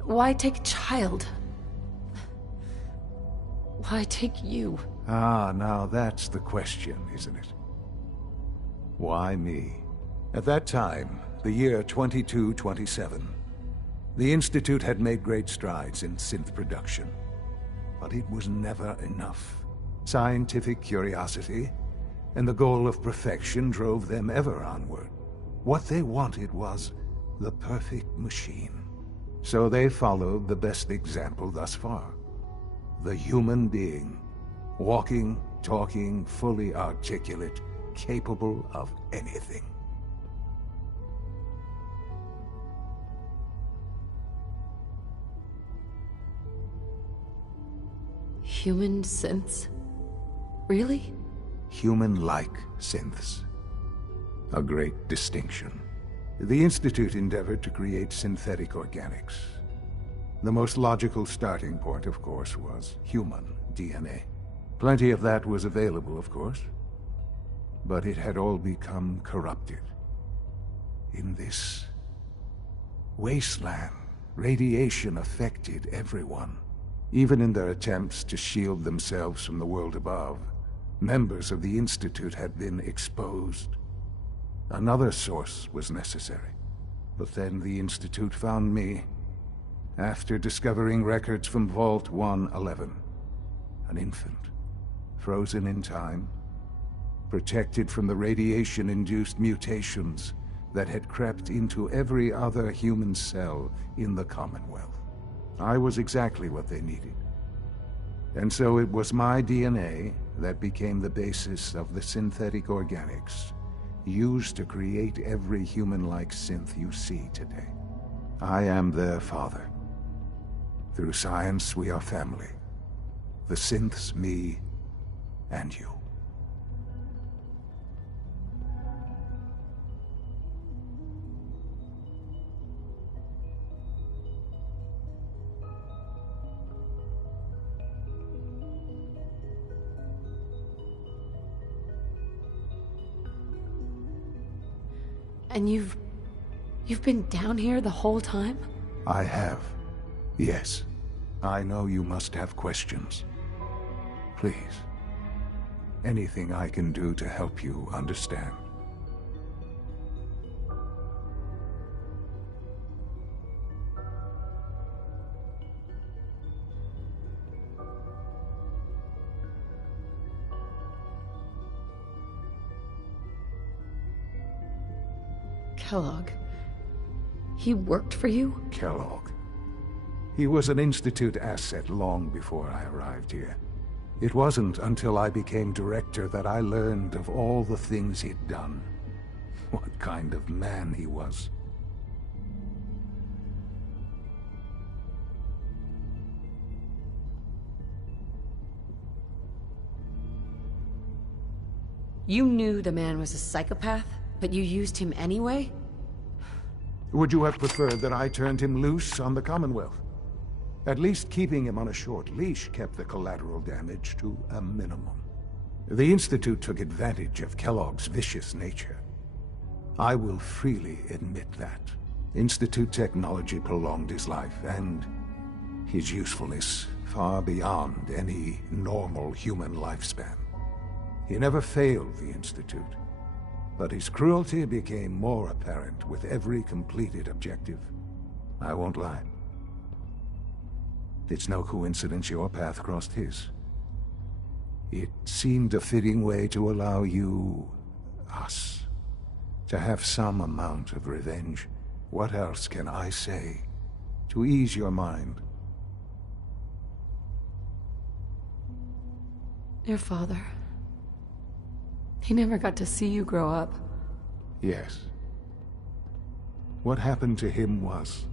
Why take a child? Why take you? Ah, now that's the question, isn't it? Why me? At that time, the year 2227, the Institute had made great strides in synth production. But it was never enough. Scientific curiosity and the goal of perfection drove them ever onward. What they wanted was the perfect machine. So they followed the best example thus far. The human being. Walking, talking, fully articulate, capable of anything. Human synths? Really? Human-like synths. A great distinction. The Institute endeavored to create synthetic organics. The most logical starting point, of course, was human DNA. Plenty of that was available, of course. But it had all become corrupted. In this wasteland, radiation affected everyone. Even in their attempts to shield themselves from the world above, members of the Institute had been exposed. Another source was necessary. But then the Institute found me, after discovering records from Vault 111. An infant, frozen in time, protected from the radiation-induced mutations that had crept into every other human cell in the Commonwealth. I was exactly what they needed. And so it was my DNA that became the basis of the synthetic organics used to create every human-like synth you see today. I am their father. Through science, we are family. The synths, me, and you. And you've been down here the whole time? I have. Yes. I know you must have questions. Please. Anything I can do to help you understand. Kellogg. He worked for you? Kellogg. He was an Institute asset long before I arrived here. It wasn't until I became director that I learned of all the things he'd done. What kind of man he was. You knew the man was a psychopath, but you used him anyway? Would you have preferred that I turned him loose on the Commonwealth? At least keeping him on a short leash kept the collateral damage to a minimum. The Institute took advantage of Kellogg's vicious nature. I will freely admit that. Institute technology prolonged his life, and his usefulness far beyond any normal human lifespan. He never failed the Institute, but his cruelty became more apparent with every completed objective. I won't lie. It's no coincidence your path crossed his. It seemed a fitting way to allow you, us, to have some amount of revenge. What else can I say to ease your mind? Your father. He never got to see you grow up. Yes. What happened to him was...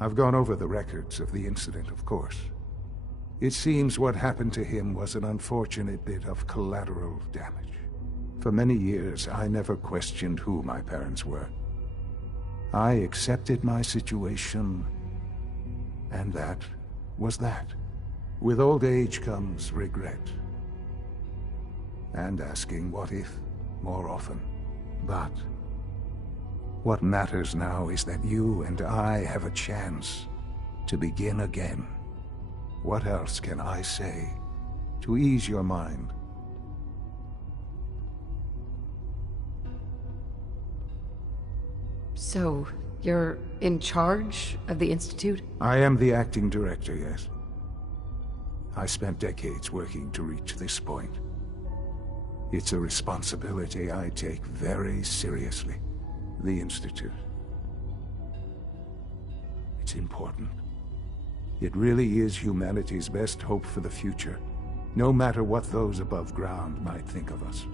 I've gone over the records of the incident, of course. It seems what happened to him was an unfortunate bit of collateral damage. For many years, I never questioned who my parents were. I accepted my situation, and that was that. With old age comes regret. And asking what if more often. But what matters now is that you and I have a chance to begin again. What else can I say to ease your mind? So, you're in charge of the Institute? I am the acting director, yes. I spent decades working to reach this point. It's a responsibility I take very seriously. The Institute. It's important. It really is humanity's best hope for the future, no matter what those above ground might think of us.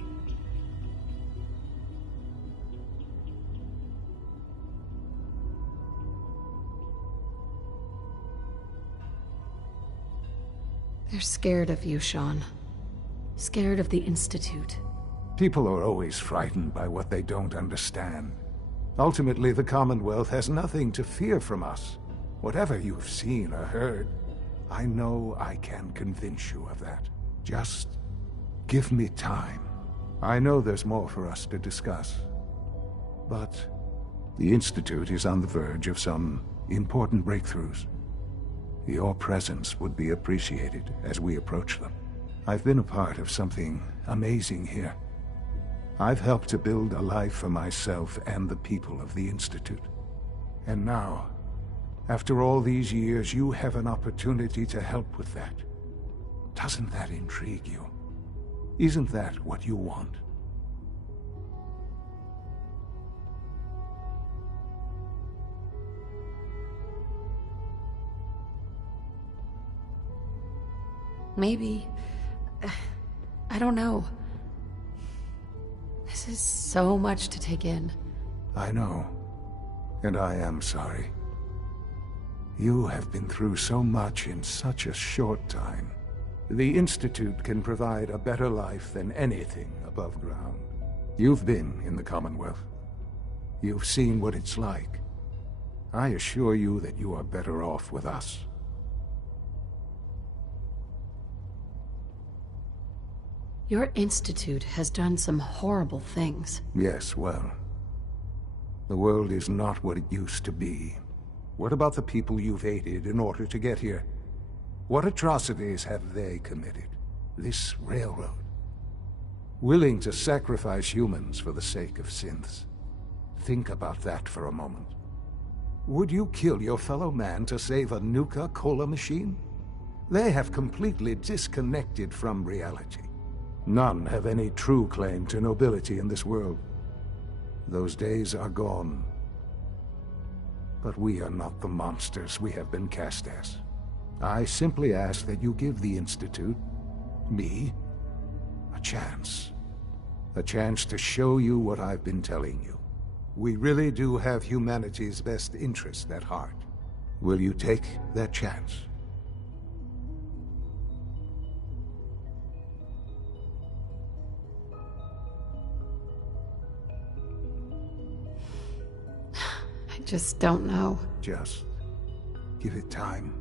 They're scared of you, Sean. Scared of the Institute. People are always frightened by what they don't understand. Ultimately, the Commonwealth has nothing to fear from us. Whatever you've seen or heard, I know I can convince you of that. Just give me time. I know there's more for us to discuss. But the Institute is on the verge of some important breakthroughs. Your presence would be appreciated as we approach them. I've been a part of something amazing here. I've helped to build a life for myself and the people of the Institute. And now, after all these years, you have an opportunity to help with that. Doesn't that intrigue you? Isn't that what you want? Maybe. I don't know. This is so much to take in. I know. And I am sorry. You have been through so much in such a short time. The Institute can provide a better life than anything above ground. You've been in the Commonwealth. You've seen what it's like. I assure you that you are better off with us. Your Institute has done some horrible things. Yes, well, the world is not what it used to be. What about the people you've aided in order to get here? What atrocities have they committed? This railroad. Willing to sacrifice humans for the sake of synths. Think about that for a moment. Would you kill your fellow man to save a Nuka-Cola machine? They have completely disconnected from reality. None have any true claim to nobility in this world. Those days are gone. But we are not the monsters we have been cast as. I simply ask that you give the Institute, me, a chance. A chance to show you what I've been telling you. We really do have humanity's best interest at heart. Will you take that chance? I just don't know. Just give it time.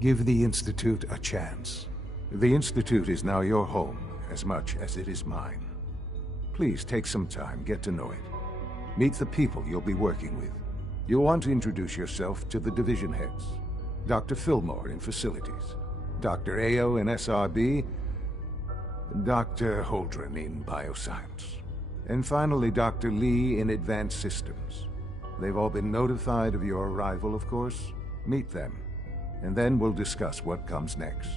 Give the Institute a chance. The Institute is now your home, as much as it is mine. Please take some time, get to know it. Meet the people you'll be working with. You'll want to introduce yourself to the division heads. Dr. Fillmore in Facilities, Dr. Ao in SRB, Dr. Holdren in Bioscience, and finally Dr. Lee in Advanced Systems. They've all been notified of your arrival, of course. Meet them, and then we'll discuss what comes next.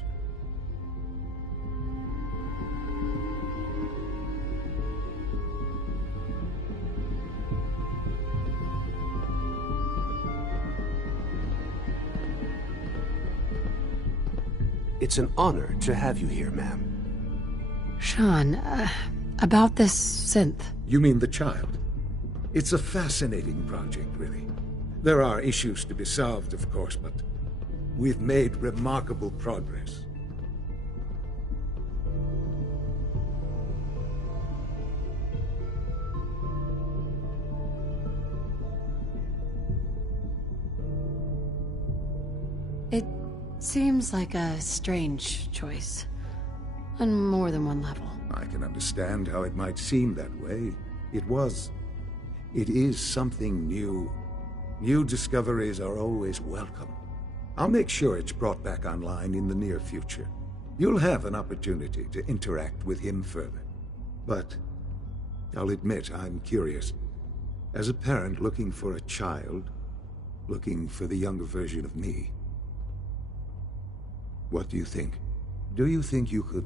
It's an honor to have you here, ma'am. Sean, about this synth. You mean the child? It's a fascinating project, really. There are issues to be solved, of course, but we've made remarkable progress. It seems like a strange choice. On more than one level. I can understand how it might seem that way. It is something new. New discoveries are always welcome. I'll make sure it's brought back online in the near future. You'll have an opportunity to interact with him further. But I'll admit I'm curious. As a parent looking for a child, looking for the younger version of me, what do you think? Do you think you could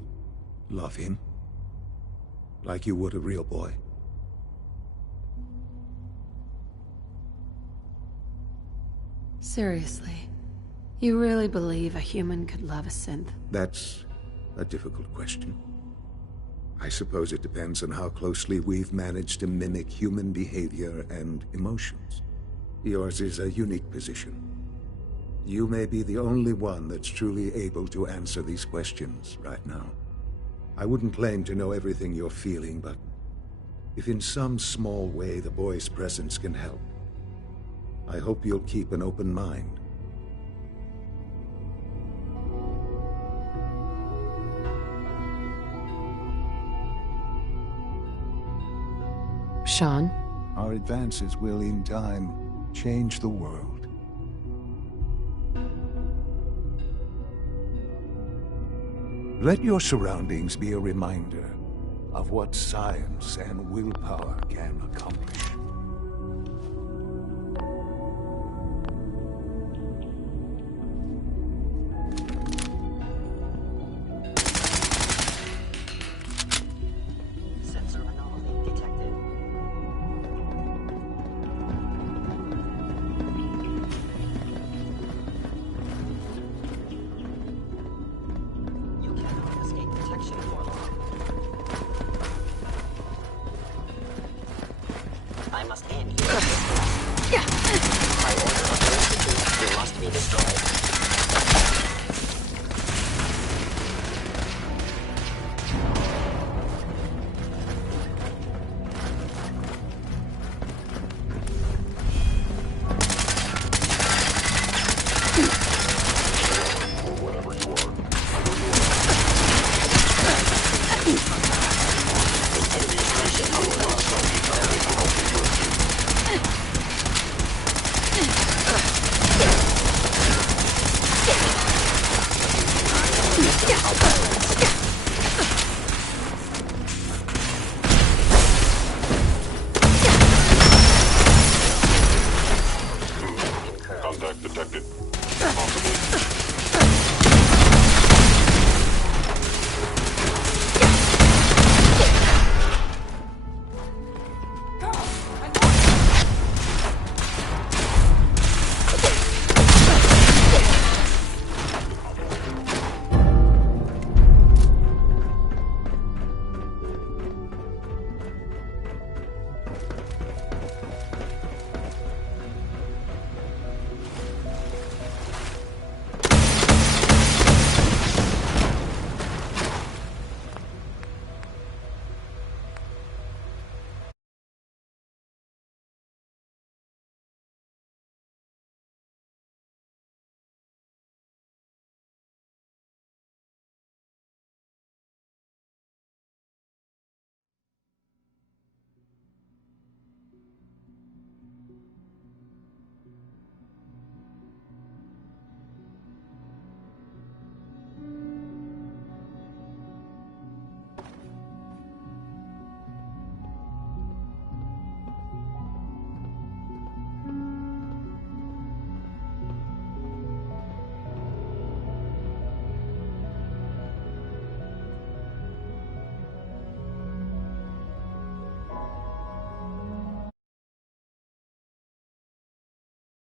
love him? Like you would a real boy? Seriously, you really believe a human could love a synth? That's a difficult question. I suppose it depends on how closely we've managed to mimic human behavior and emotions. Yours is a unique position. You may be the only one that's truly able to answer these questions right now. I wouldn't claim to know everything you're feeling, but if in some small way the boy's presence can help, I hope you'll keep an open mind. Sean? Our advances will, in time, change the world. Let your surroundings be a reminder of what science and willpower can accomplish. Sensor anomaly detected. You cannot escape detection for long.